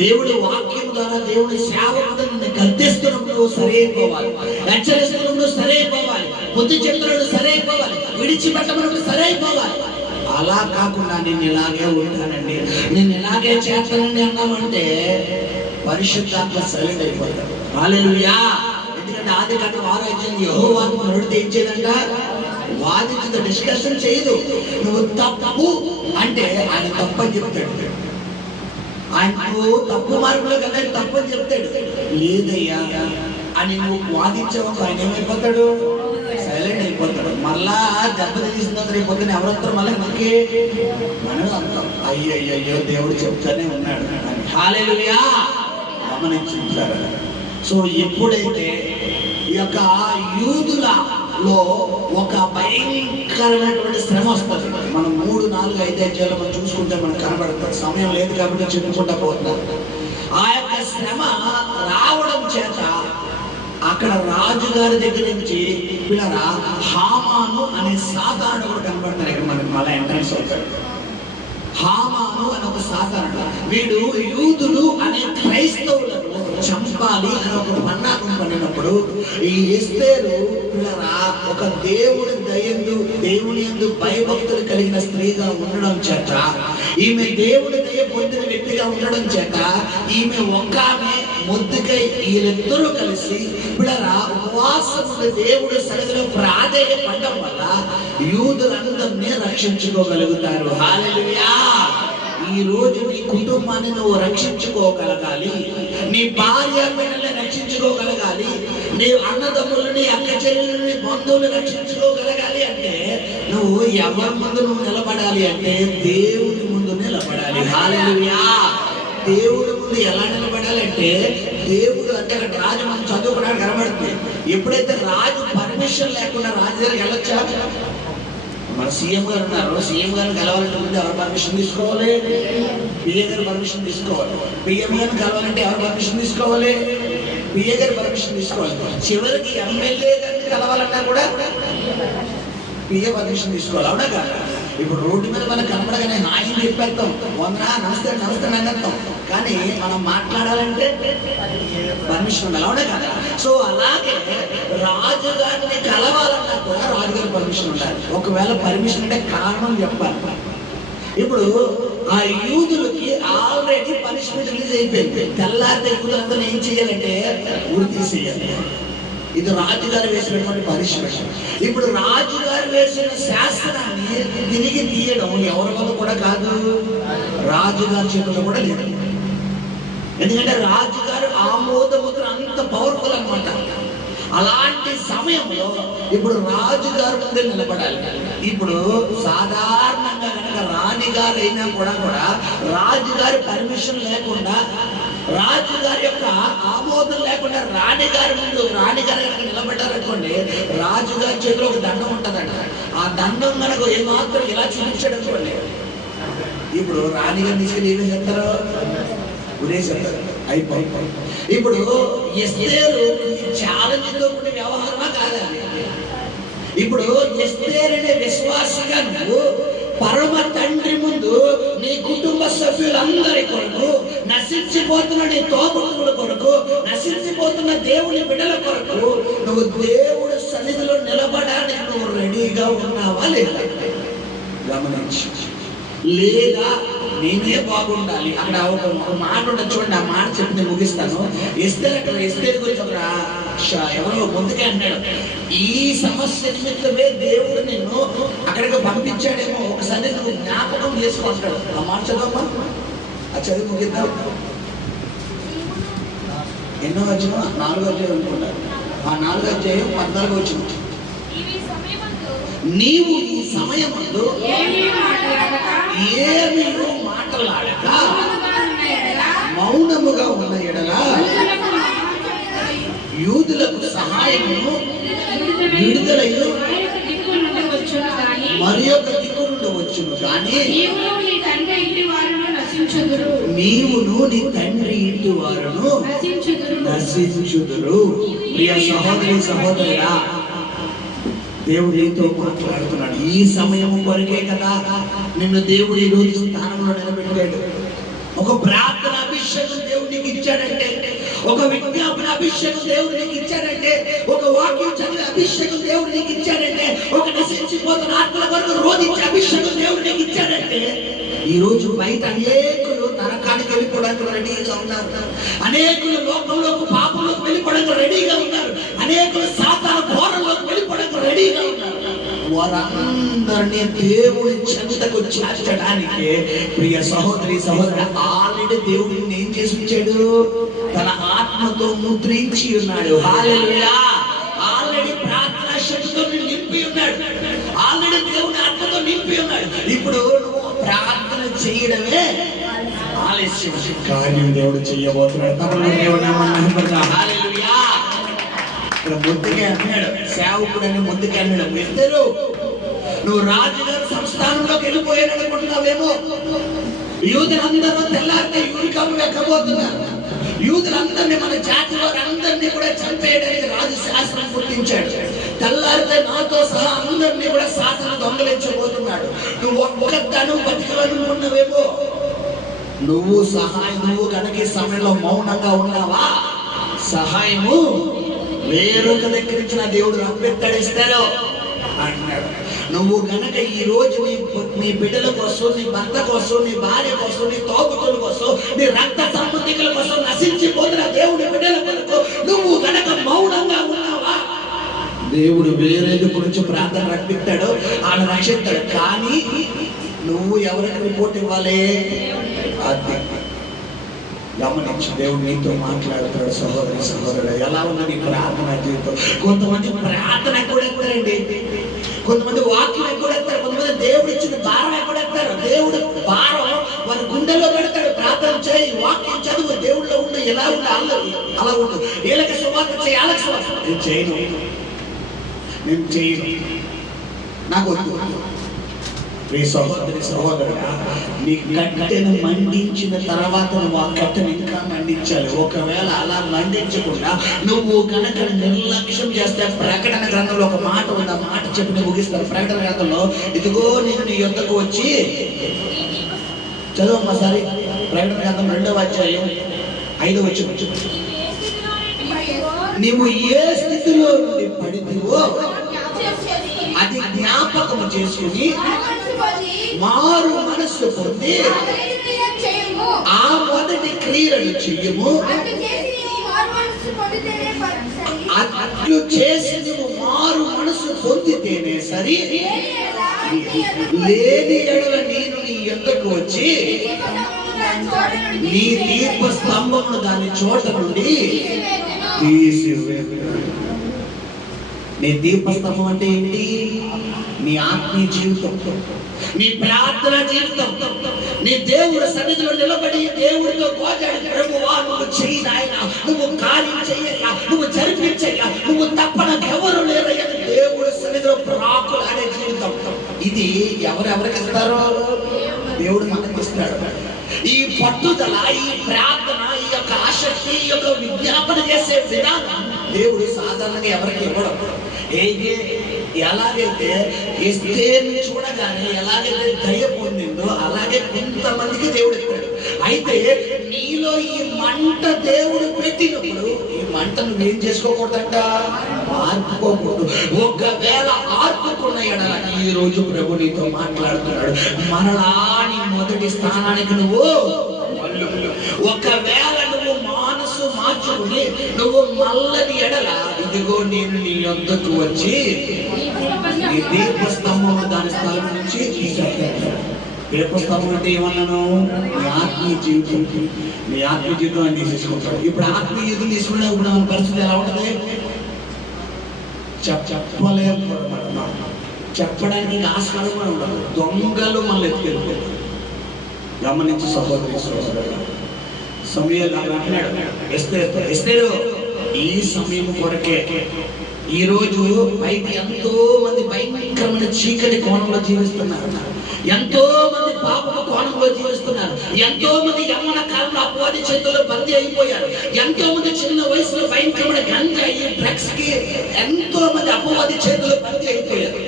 దేవుడి వాక్యం ద్వారా దేవుడి సేవకుడు నిన్ను గద్దిస్తున్నప్పుడు సరైపోవాలి, హెచ్చరిస్తున్నప్పుడు సరైపోవాలి, బుద్ధి చెప్తున్నప్పుడు సరైపోవాలి, విడిచిపెట్టమన్నప్పుడు సరైపోవాలి. అలా కాకుండా నేను ఇలాగే ఉంటానండి, నేను ఇలాగే చేస్తానండి అన్నామంటే పరిశుద్ధాత్మ సైలెంట్ అయిపోతాడు. హల్లెలూయా. ఎందుకంటే చూడండి, ఆది కాండం 6వ అధ్యాయం యెహోవాను నరుడితో ఏం చేయదంట? వాదించదు, డిస్కషన్ చేయదు. నువ్వు తప్పు అంటే ఆయన తప్పని చెప్తాడు. ఆయనకు తప్పు మార్పులో కదా తప్పు అని చెప్తాడు. లేదయ్యా అని నువ్వు వాదించావు, ఆయన ఏమైపోతాడు? సైలెంట్ అయిపోతాడు. మళ్ళా దెబ్బ తీసిన రేపు పొద్దున ఎవరొస్తారు? మళ్ళీ మనకి మనం అంటాం, అయ్యో దేవుడు చెప్తానే ఉన్నాడు అని. హల్లెలూయా. గమనించుంటారు. సో ఎప్పుడైతే ఈ యొక్క యూదులలో ఒక భయంకరమైనటువంటి శ్రమ వస్తుంది, మనం 3, 4, 5 అధ్యాయాలు మనం చూసుకుంటే మనకు కనబడుతుంది. సమయం లేదు కాబట్టి చెప్పుకుంటా పోతున్నాం. ఆ యొక్క శ్రమ రావడం చేత అక్కడ రాజుగారి దగ్గర నుంచి పిల్లరా హామాను అనే సాధారణుడు కనబడతారు. ఇక్కడ మనకి మళ్ళీ ఎంట్రన్స్ అవుతాడు. హామాను అని ఒక సాధారణ, వీడు యూదులు అనే క్రైస్తవులను చంపాలి అని ఒక పన్నాగం పడినప్పుడు ఈ ఎస్తేరు పిల్లరా ఒక దేవుని యందు భయభక్తులు కలిగిన స్త్రీగా ఉండడం చేత, ఈమె దేవుని దయ పొందిన వ్యక్తిగా ఉండడం చేత, ఈమె ఒక్కామె ముద్దుకై వీళ్ళిద్దరూ కలిసి పిల్లరా ఉపవాసం దేవుడు సన్నిధిలో ప్రాధేయపడడం వల్ల యూదులందరినీ రక్షించుకోగలుగుతారు. హల్లెలూయా. ఈ రోజు నీ కుటుంబాన్ని నువ్వు రక్షించుకోగలగాలి, నీ భార్య బిడ్డల్ని రక్షించుకోగలగాలి, నీ అన్నదమ్ములని, అక్క చెల్లెలని, బంధువులు రక్షించుకోగలగాలి అంటే నువ్వు ఎవరి ముందు నువ్వు నిలబడాలి అంటే దేవుని ముందు నిలబడాలి. హల్లెలూయా. దేవుడి ముందు ఎలా నిలబడాలంటే, దేవుడు అంటే అక్కడ రాజు మనం చదువుకోవడానికి కనబడుతుంది. ఎప్పుడైతే రాజు పర్మిషన్ లేకుండా రాజు దగ్గరికి వెళ్ళొచ్చా? మన సీఎం గారు ఉన్నారు, సీఎం గారిని కలవాలంటే ముందు ఎవరు పర్మిషన్ తీసుకోవాలి? పిఏ గారు పర్మిషన్ తీసుకోవాలి. పిఎం గారిని కలవాలంటే ఎవరు పర్మిషన్ తీసుకోవాలి? పిఏ గారు పర్మిషన్ తీసుకోవాలి. చివరికి ఎమ్మెల్యే గారిని కలవాలన్నా కూడా పిఏ పర్మిషన్ తీసుకోవాలి. అవునా కాదు? ఇప్పుడు రోడ్డు మీద మనం కనపడగానే హాయి చెప్పేస్తాం, వందనా నమస్తే నమస్తే అనేస్తాం. కానీ మనం మాట్లాడాలంటే పర్మిషన్ ఉండాలి. అవునా కదా? సో అలాగే రాజుగారిని కలవాలన్నా కూడా రాజుగారి పర్మిషన్ ఉండాలి. ఒకవేళ పర్మిషన్ అంటే కారణం చెప్పాలి. ఇప్పుడు ఆ యూదులకి ఆల్రెడీ పనిష్మెంట్ రిలీజ్ అయిపోయింది. తెల్లారితే యూదులందరూ ఏం చేయాలంటే ఉరి తీసేయాలి. ఇది రాజుగారు వేసినటువంటి పనిష్మెంట్. ఇప్పుడు రాజుగారు వేసిన శాస్త్రాన్ని తిరిగి తీయడం ఎవరి వల్ల కూడా కాదు, రాజుగారి చేతుల్లో కూడా లేదు. ఎందుకంటే రాజుగారు ఆమోదముద్ర అంత పవర్ఫుల్ అన్నమాట. అలాంటి సమయంలో ఇప్పుడు రాజుగారు ముందే నిలబడాలి. ఇప్పుడు సాధారణంగా కనుక రాణిగారు అయినా కూడా రాజుగారి పర్మిషన్ లేకుండా, రాజుగారి యొక్క ఆమోదం లేకుండా రాణిగారి ముందు రాణిగారు కనుక నిలబడ్డారనుకోండి, రాజుగారి చేతిలో ఒక దండం ఉంటుందంట. ఆ దండం కనుక ఏమాత్రం ఇలా చూపించాడు అనుకోండి, ఇప్పుడు రాణిగారు తీసుకెళ్ళి ఏమేమి చెప్తారో ఉరేసేస్తారు, అయిపోయి. ఇప్పుడు ఎస్తేరు ఛాలెంజ్తో కూడిన వ్యవహారమా కాదండి. ఇప్పుడు ఎస్తేరు అనే విశ్వాసగా నువ్వు పరమ తండ్రి ముందు నీ కుటుంబ సభ్యులందరి కొరకు, నశించిపోతున్న నీ తోబుట్టువుల కొరకు, నశించిపోతున్న దేవుని బిడ్డల కొరకు నువ్వు దేవుడి సన్నిధిలో నిలబడడానికి నువ్వు రెడీగా ఉన్నావా లేదా గమనించు. లేదా నేనే బాగుండాలి. అక్కడ ఒక మాట ఉండదు చూడండి, ఆ మాట చెప్పి నేను ముగిస్తాను. ఎస్తేరు గురించి ఒక ఎవరో ముందుకే అంటాడు, ఈ సమస్య నిమిత్తమే దేవుడు నిన్ను అక్కడికి పంపించాడేమో, ఒకసారి నువ్వు జ్ఞాపకం చేసుకుంటాడు. ఆ మాట చదవమ్మా, ఆ చదివి ముగిద్దాం. ఎన్నో అధ్యాయం? 4వ అధ్యాయం అనుకుంటారు. ఆ 4వ అధ్యాయం 14వ వచనం. నీవు ఈ సమయమందు ఏమీ మాట్లాడక మౌనముగా ఉన్న ఎడల యూదులకు సహాయము విడుదలయ్యు మరి యొక్క దిక్కు నుండి వచ్చును కానీ నీవును నీ తండ్రి ఇంటి వారును నశించుదురు. ప్రియ సహోదరి సహోదరుడా, దేవుడు నీతో మాట్లాడుతున్నాడు. ఈ సమయం కొరకే కదా నిన్ను దేవుడు ఈ రోజు స్థానంలో నిలబెట్టాడు. ఒక ప్రార్థన అభిషేకం దేవుడు నీకు ఇచ్చాడంటే, ఒక విజ్ఞాపన అభిషేకం దేవుడు నీకు ఇచ్చాడంటే, ఒక వాక్యం చదివే అభిషేకం దేవుడు నీకు ఇచ్చాడంటే, ఒక నశించిపోతున్న ఆత్మల కొరకు రోధించే అభిషేకం దేవుడు నీకు ఇచ్చాడంటే, ఈ రోజు బయట అనేకులు నరకాల నరకానికి వెళ్ళిపోవడానికి రెడీగా ఉన్నారు. అనేకులు లోకంలోకి పాపంలోకి వెళ్ళిపోవడానికి రెడీగా ఉన్నారు. అనేకులు సాతాను ఘోరంలోకి వెళ్ళిపోవడానికి రెడీగా ఉన్నారు. వారందరినీ దేవుడి చెంతకు చేర్చడానికి ప్రియ సహోదరి సహోదరు ఆల్రెడీ దేవుడిని ఏం చేసి ఉంచాడు? తన ఆత్మతో ముద్రించి ఉన్నాడు. హల్లెలూయా. ఆల్రెడీ ప్రార్థనా శక్తితో నింపి ఉన్నాడు. ఆల్రెడీ దేవుని ఆత్మతో నింపి ఉన్నాడు. ఇప్పుడు నువ్వు ప్రార్థన చేయడమే ఆలస్యం, కార్యం దేవుడు చేయబోతున్నాడు. హల్లెలూయా. ఇక్కడ ముందుకే అన్నాడు, సేవకుడని ముందుకే అన్నాడు, ఇద్దరు నువ్వు రాజుగారి సంస్థానంలోకి వెళ్ళిపోయాడు అనుకుంటున్నావేమో. యూదులందరూ తెల్లారితే యూరికాలు ఎక్కబోతున్నారు. యూదులందరినీ, మన జాతి వారందరినీ కూడా చంపేయడానికి రాజు శాసనం గుర్తించాడు. తెల్లారితే నాతో సహా అందరినీ కూడా శాసనం దొంగలించబోతున్నాడు. నువ్వు ఒక్కదాను బతికలనుకున్నావేమో. నువ్వు కనుక ఈ సమయంలో మౌనంగా ఉన్నావా, సహాయము వేరొక దగ్గర నుంచి నా దేవుడు రంపెత్తడిస్తాడు అంటున్నాడు. నువ్వు గనక ఈ రోజు నీ బిడ్డల కోసం, నీ భర్త కోసం, నీ భార్య కోసం, నీ తోబుట్టుల కోసం, నీ రక్త సంబంధికుల కోసం నశించిపోతున్న దేవుడి బిడ్డల కొరకు నువ్వు గనక మౌనంగా ఉన్నావా, దేవుడు వేరే గురించి ప్రార్థన రప్పిస్తాడు, ఆయన రక్షిస్తాడు. కానీ నువ్వు ఎవరికి రిపోర్ట్ ఇవ్వాలి? అది గమనించి దేవుడు నీతో మాట్లాడుతాడు. సహోదరి సహోదరుడు, ఎలా ఉన్నా నీ ప్రార్థన జీవితం? కొంతమంది ప్రార్థన కూడా ఎత్తారండి, కొంతమంది వాక్యం కూడా ఎత్తారు, కొంతమంది దేవుడు ఇచ్చిన భారం కూడా ఎత్తారు. దేవుడు భారం వారి గుండెల్లో పెడతాడు. ప్రార్థన చేయి, వాక్యం చదువు, దేవుళ్ళో ఉండు, ఎలా ఉండు అలా ఉండు, వీళ్ళకి సువార్త చేయి, వాళ్ళకి సువార్త. నేను చేయను, నాకు వద్దు. సహోదరి సహోదరుడా, నీ కట్టెను మండించిన తర్వాత నువ్వు ఆ కట్టెను ఇంకా మండించాలి. ఒకవేళ అలా మండించకుండా నువ్వు కనుక నిర్లక్ష్యం చేస్తే, ప్రకటన గ్రంథంలో ఒక మాట ఉంది, ఆ మాట చెప్పి నేను ముగిస్తాను. ప్రకటన గ్రంథంలో, ఇదిగో నేను నీ యొద్దకు వచ్చి, చదువు సారి, ప్రకటన గ్రంథం 2వ అధ్యాయం 5వ వచనం, నీవు ఏ స్థితిలో నుండి పడితివో అది జ్ఞాపకం చేసుకుని మారు మనస్సు పొంది ఆ మొదటి క్రియలను చెయ్యము. అట్లు చేసి నువ్వు మారు మనస్సు పొందితేనే సరి, లేని ఎడల నేను నీ యొద్దకు వచ్చి నీ దీప స్తంభమును దాని చోట నుండి తీసివేయుదును. నీ దీపస్తంభం అంటే ఏంటి? నీ ఆత్మీయ జీవితం, నీ ప్రార్థన జీవితం, నీ దేవుడి సన్నిధిలో నిలబడి దేవుడితో కోటాడి, ప్రభువా నువ్వు చెయ్యి నాయనా, నువ్వు కార్యం చెయ్యయ్యా, నువ్వు జరిపించయ్యా, నువ్వు తప్ప నాకు ఎవరు లేరయ్యా, దేవుడి సన్నిధిలో ప్రాకులాడే జీవితం. ఇది ఎవరెవరికి ఇస్తారో దేవుడు మనకి ఇస్తాడు. ఈ పట్టుదల, ఈ ప్రార్థన, ఈ యొక్క ఆసక్తి, ఈ యొక్క విజ్ఞాపన చేసే విధానం దేవుడు సాధారణంగా ఎవరికి ఇవ్వడం. ఎలాగైతే ఎస్తేరుని చూడగానే ఎలాగైతే దయ పొందిందో అలాగే కొంతమందికి దేవుడు ఇస్తాడు. అయితే నీలో ఈ మంట దేవుడు పెట్టినప్పుడు ఈ మంట నువ్వేం చేసుకోకూడదంట, ఆర్పుకోకూడదు. ఒకవేళ ఆర్పుకున్న ఎడల ఈ రోజు ప్రభు నీతో మాట్లాడుతున్నాడు, మరలా నీ మొదటి స్థానానికి నువ్వు, ఒకవేళ నువ్వు మనసు మార్చుకుని నువ్వు మల్లని ఎడల, ఇదిగో నేను నీ యొద్దకు వచ్చి నీ దీపస్తంభం దాని స్థలం నుంచి తీసేస్తాను. దీపస్తంభం అంటే ఏమన్నాను? నీ ఆత్మీయ జీవితం, నీ ఆత్మీయ జీవితం అని తీసేసుకుంటాడు. ఇప్పుడు ఆత్మీయ జీవితం తీసుకునే ఇప్పుడు మన పరిస్థితి ఎలా ఉంటుంది? చెప్పలేము, చెప్పడానికి ఆస్కారం కూడా ఉండదు. దొంగలు మనల్ని ఎత్తుకెళ్ళిపోతారు. గమనించి సహోదరి సహోదరుడు, సమూయేలు అంటున్నాడు, ఎస్తేరు ఈ సమయం కొరకే ఈ రోజు బయట ఎంతో మంది భయంకరమైన చీకటి కోణంలో జీవిస్తున్నారు, ఎంతో మంది పాపపు కోణంలో జీవిస్తున్నారు, ఎంతో మంది యవ్వన కాలంలో అపవాది చేతుల్లో బందీ అయిపోయారు, ఎంతో మంది చిన్న వయసులో భయంకరమైన గంజాయి, డ్రగ్స్ కి ఎంతో మంది అపవాది చేతుల్లో బందీ అయిపోయారు.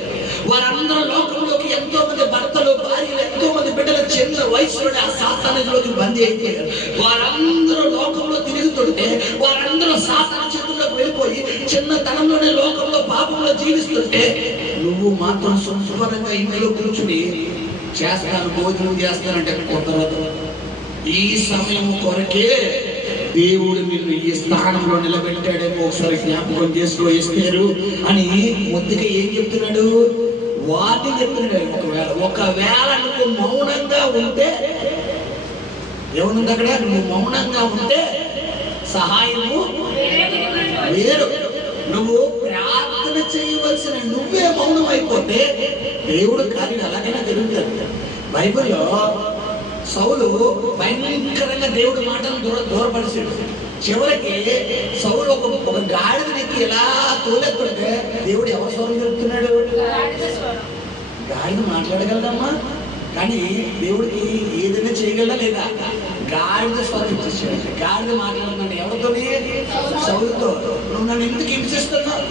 వారందరూ లోకంలోకి ఎంతో మంది భర్తలు, భార్యలు, ఎంతో మంది బిడ్డలు చిన్న వయసులోనే ఆ సాతానులోకి బందీ అయిపోయారు. వారందరూ లోకంలో తిరుగుతుంటే వారందరూ సాతాను చేతుల్లోకి వెళ్ళిపోయి చిన్నతనంలోనే లోకంలో పాపంలో జీవిస్తుంటే నువ్వు మాత్రం శుభ్రంగా ఇంట్లో కూర్చుని చేస్తాను, భోజనం చేస్తానంటే కుదరదు. ఈ సమయం కొరకే దేవుడు నిన్ను ఈ స్థానంలో నిలబెట్టాడేమో ఒకసారి జ్ఞాపకం చేసుకో ఇస్తారు అని మొద్దుగా ఏం చెప్తున్నాడు? వాటిని చెప్తున్నాడు. ఒకవేళ నువ్వు మౌనంగా ఉంటే, ఏమనుంది అక్కడ? నువ్వు మౌనంగా ఉంటే సహాయము వేరు. నువ్వు ప్రార్థన చేయవలసిన నువ్వే మౌనం అయిపోతే దేవుడు కార్యం అలాగైనా జరుగుతుంది. బైబిల్లో సౌలు భయంకరంగా దేవుడి మాటలు దూరపరిచాడు. చివరికి సౌలు ఒక గాడిదకి ఎలా తోలెత్తుంటే దేవుడు ఎవరు స్వరం చెప్తున్నాడు? గాడిద మాట్లాడగలదమ్మా, కానీ దేవుడికి ఏదైనా చేయగలదా లేదా? గాడిద స్వరం ఇచ్చేసాడు. గాడిద మాట్లాడుతున్నాడు ఎవరితోనే? సౌలుతో. నువ్వు నన్ను ఎందుకు హింసిస్తున్నావు?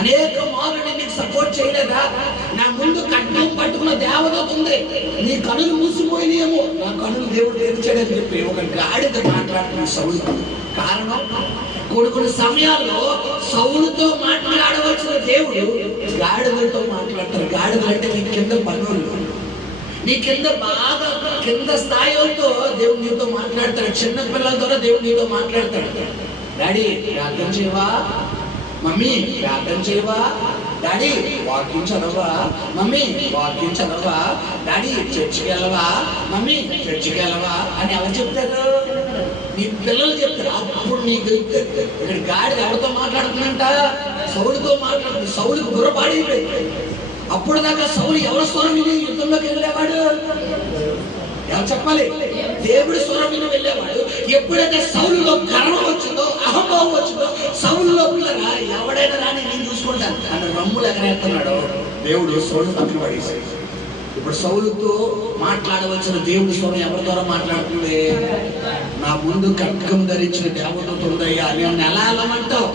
అనేక మార్లు నీకు సపోర్ట్ చేయలేదా? నా ముందు కట్నం పట్టుకున్న దేవదూత ఉంది, నీ కనులు మూసిపోయినాయేమో, నా కనులు దేవుడు తెరిచాడని చెప్పి ఒక గాడిద మాట్లాడుతున్న సౌలు. కారణం, కొన్ని సమయాల్లో సౌలుతో మాట్లాడవలసిన దేవుడు గాడిదలతో మాట్లాడతారు. గాడిదలు అంటే నీ కింద పనులు, నీ కింద బాగా కింద స్థాయిలతో దేవుడు నీతో మాట్లాడతాడు. చిన్న పిల్లల ద్వారా దేవుడు నీతో మాట్లాడతాడు. డాడీ ప్రార్థన చేయవా? మమ్మీ ప్రార్థన చేయవా? డాడీ వాకింగ్ చదవా? మమ్మీ వాకింగ్ చదవా? డాడీ చర్చికి వెళ్ళవా? మమ్మీ చర్చికి వెళ్ళవా అని ఎవరు చెప్తారు? నీ పిల్లలు చెప్తారు. అప్పుడు నీకు ఇక్కడ గాడి ఎవరితో మాట్లాడుతుందంట? సౌలుతో మాట్లాడుతుంది. సౌలుకు బుర్రపాడైపోయింది. అప్పుడు దాకా సౌలు ఎవరి స్వరం విని యుద్ధంలోకి వెళ్ళేవాడు? ఎవరు చెప్పాలి? దేవుడి స్వరం విని వెళ్ళేవాడు. ఎప్పుడైతే సౌలులో గర్వం వచ్చిందో, అహంభావం వచ్చిందో, సౌలులో పిల్లరా ఎవడైనా రాని నేను చూసుకుంటాను అని రమ్ములు ఎగరేస్తున్నాడు. దేవుడు సౌలు పక్కన పడేసాడు. ఇప్పుడు సౌలుతో మాట్లాడవలసిన దేవుడి స్వరం ఎవరి ద్వారా మాట్లాడుతుంది? నా ముందు ఖడ్గం ధరించిన దేవదూత ఉందయ్యా అని ఎలా వెళ్ళమంటావు?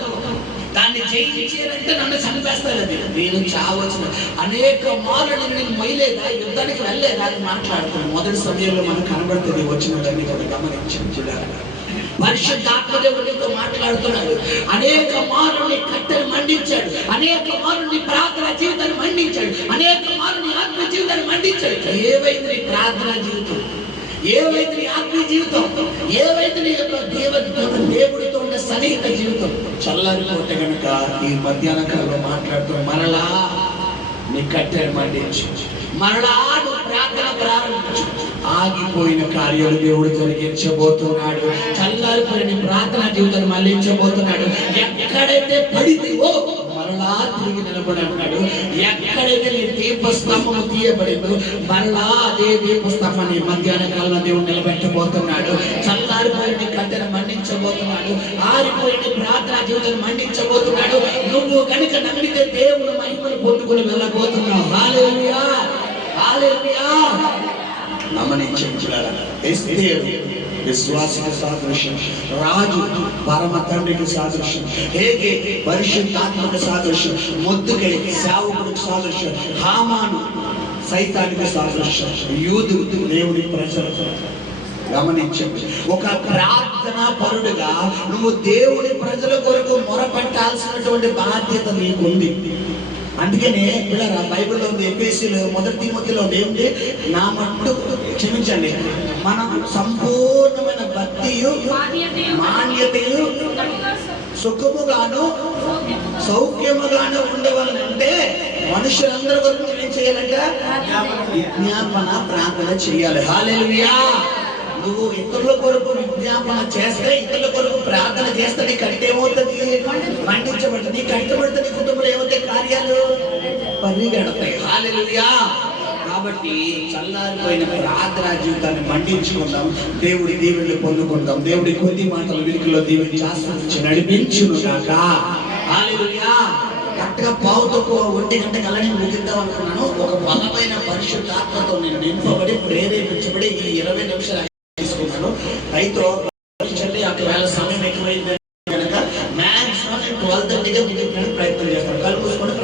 దాన్ని జయించారంటే నన్ను చంపేస్తారు. అది నేను చావచ్చిన అనేక మార్లు నేను మొయ్యలేదా, యుద్ధానికి వెళ్ళలేదా అని మాట్లాడుతున్నాను. మొదటి సమయంలో మనకు కనబడుతుంది వచ్చిన దాన్ని కూడా గమనించాలి. పరిశుద్ధాత్మదేవుడితో మాట్లాడుతున్నాడు. అనేక మార్లు కట్టెలు మండించాడు, అనేక మార్లు నీ ప్రార్థన జీవితాన్ని మండించాడు, అనేక మార్లు నీ ఆత్మ జీవితాన్ని మండించాడు. ఏవైతే నీ ప్రార్థన జీవితం, ఏవైతే నీ ఆత్మ జీవితం, ఏవైతే నీ యొక్క దేవుడితో ఉండే సన్నిహిత జీవితం చల్లారిపోతే కనుక ఈ మధ్యాహ్న కాలంలో మాట్లాడుతూ మరలా నీ కట్టెలు మండించు, మరలా నువ్వు ప్రార్థన ప్రారంభించు. ఆగిపోయిన కార్యాలు దేవుడు జరిగించబోతున్నాడు. చల్లారిపోయిన ప్రార్థన జీవితాన్ని మళ్ళించబోతున్నాడు. ఎక్కడైతే పడితేవో మరలా తిరిగి నిలబడన్నాడు. ఎక్కడైతే నీ దీపస్తంభము తీయబడిందో మరలా అదే దీపస్తంభాన్ని మధ్యాహ్న కాలంలో దేవుడు నిలబెట్టబోతున్నాడు. చల్లారిపోయిన కట్టెను మండించబోతున్నాడు. ఆరిపోయిన ప్రార్థన జీవితాన్ని మండించబోతున్నాడు. నువ్వు కనుక నమ్మితే దేవుని మహిమను పొందుకుని వెళ్ళబోతున్నావు. హల్లెలూయా, హల్లెలూయా. గమనించారా? ఎస్తేరు విశ్వాసికి సాదృశ్యం, రాజు పరమ తండ్రికి సాదృశ్యం, హేగే పరిశుద్ధాత్మక సాదృశ్యం, మొద్దుకై సేవకుడికి సాదృశ్యం, హామాను సైతానికి సాదృశ్యం, యూదు దేవుని ప్రజలకు. గమనించండి, ఒక ప్రార్థనా పరుడుగా నువ్వు దేవుని ప్రజల కొరకు మొరపెట్టాల్సినటువంటి బాధ్యత నీకుంది. అందుకనే పిల్లరా బైబిల్లో ఉంది, ఎఫెసీయులు 1 తిమోతిలో ఉంది, నా మట్టు క్షమించండి, మనం సంపూర్ణమైన భక్తియు మాన్యతయు సుఖముగాను సౌఖ్యముగాను ఉండవాలంటే మనుషులందరి కొరకు ఏం చేయాలంట? విజ్ఞాపన ప్రార్థన చేయాలి. హల్లెలూయా. నువ్వు ఇతరుల కొరకు విజ్ఞాపన చేస్తే, ఇతరుల కొరకు ప్రార్థన చేస్తే నీ కంటే ఏమవుతుంది? మండించబడుతుంది. నీ కంటబడితే నీ కుటుంబంలో ఏమవుతాయి? కార్యాలు పరిగెడతాయి. హల్లెలూయా. కాబట్టి చల్లారిపోయిన ప్రార్థనా జీవితాన్ని మండించుకుందాం. దేవుడి దీవెనలు పొందుకుందాం. దేవుడి కొద్ది మాటలు వినికిలో దీవెని ఆస్వాదించి నడిపించును గాక. హల్లెలూయా. కరెక్ట్గా 1:15 గంటలకు అలానే ముగిద్దాం అనుకున్నాను. ఒక బలమైన పరిశుద్ధాత్మతో నేను నింపబడి ప్రేరేపించబడి ఈ 20 నిమిషాలు తీసుకున్నాను. అయితే ఒకవేళ సమయం ఎక్కువైంది కనుక మ్యాక్సిమం 12:30గా ముగించడానికి ప్రయత్నం చేస్తాను. కళ్ళు మూసుకొని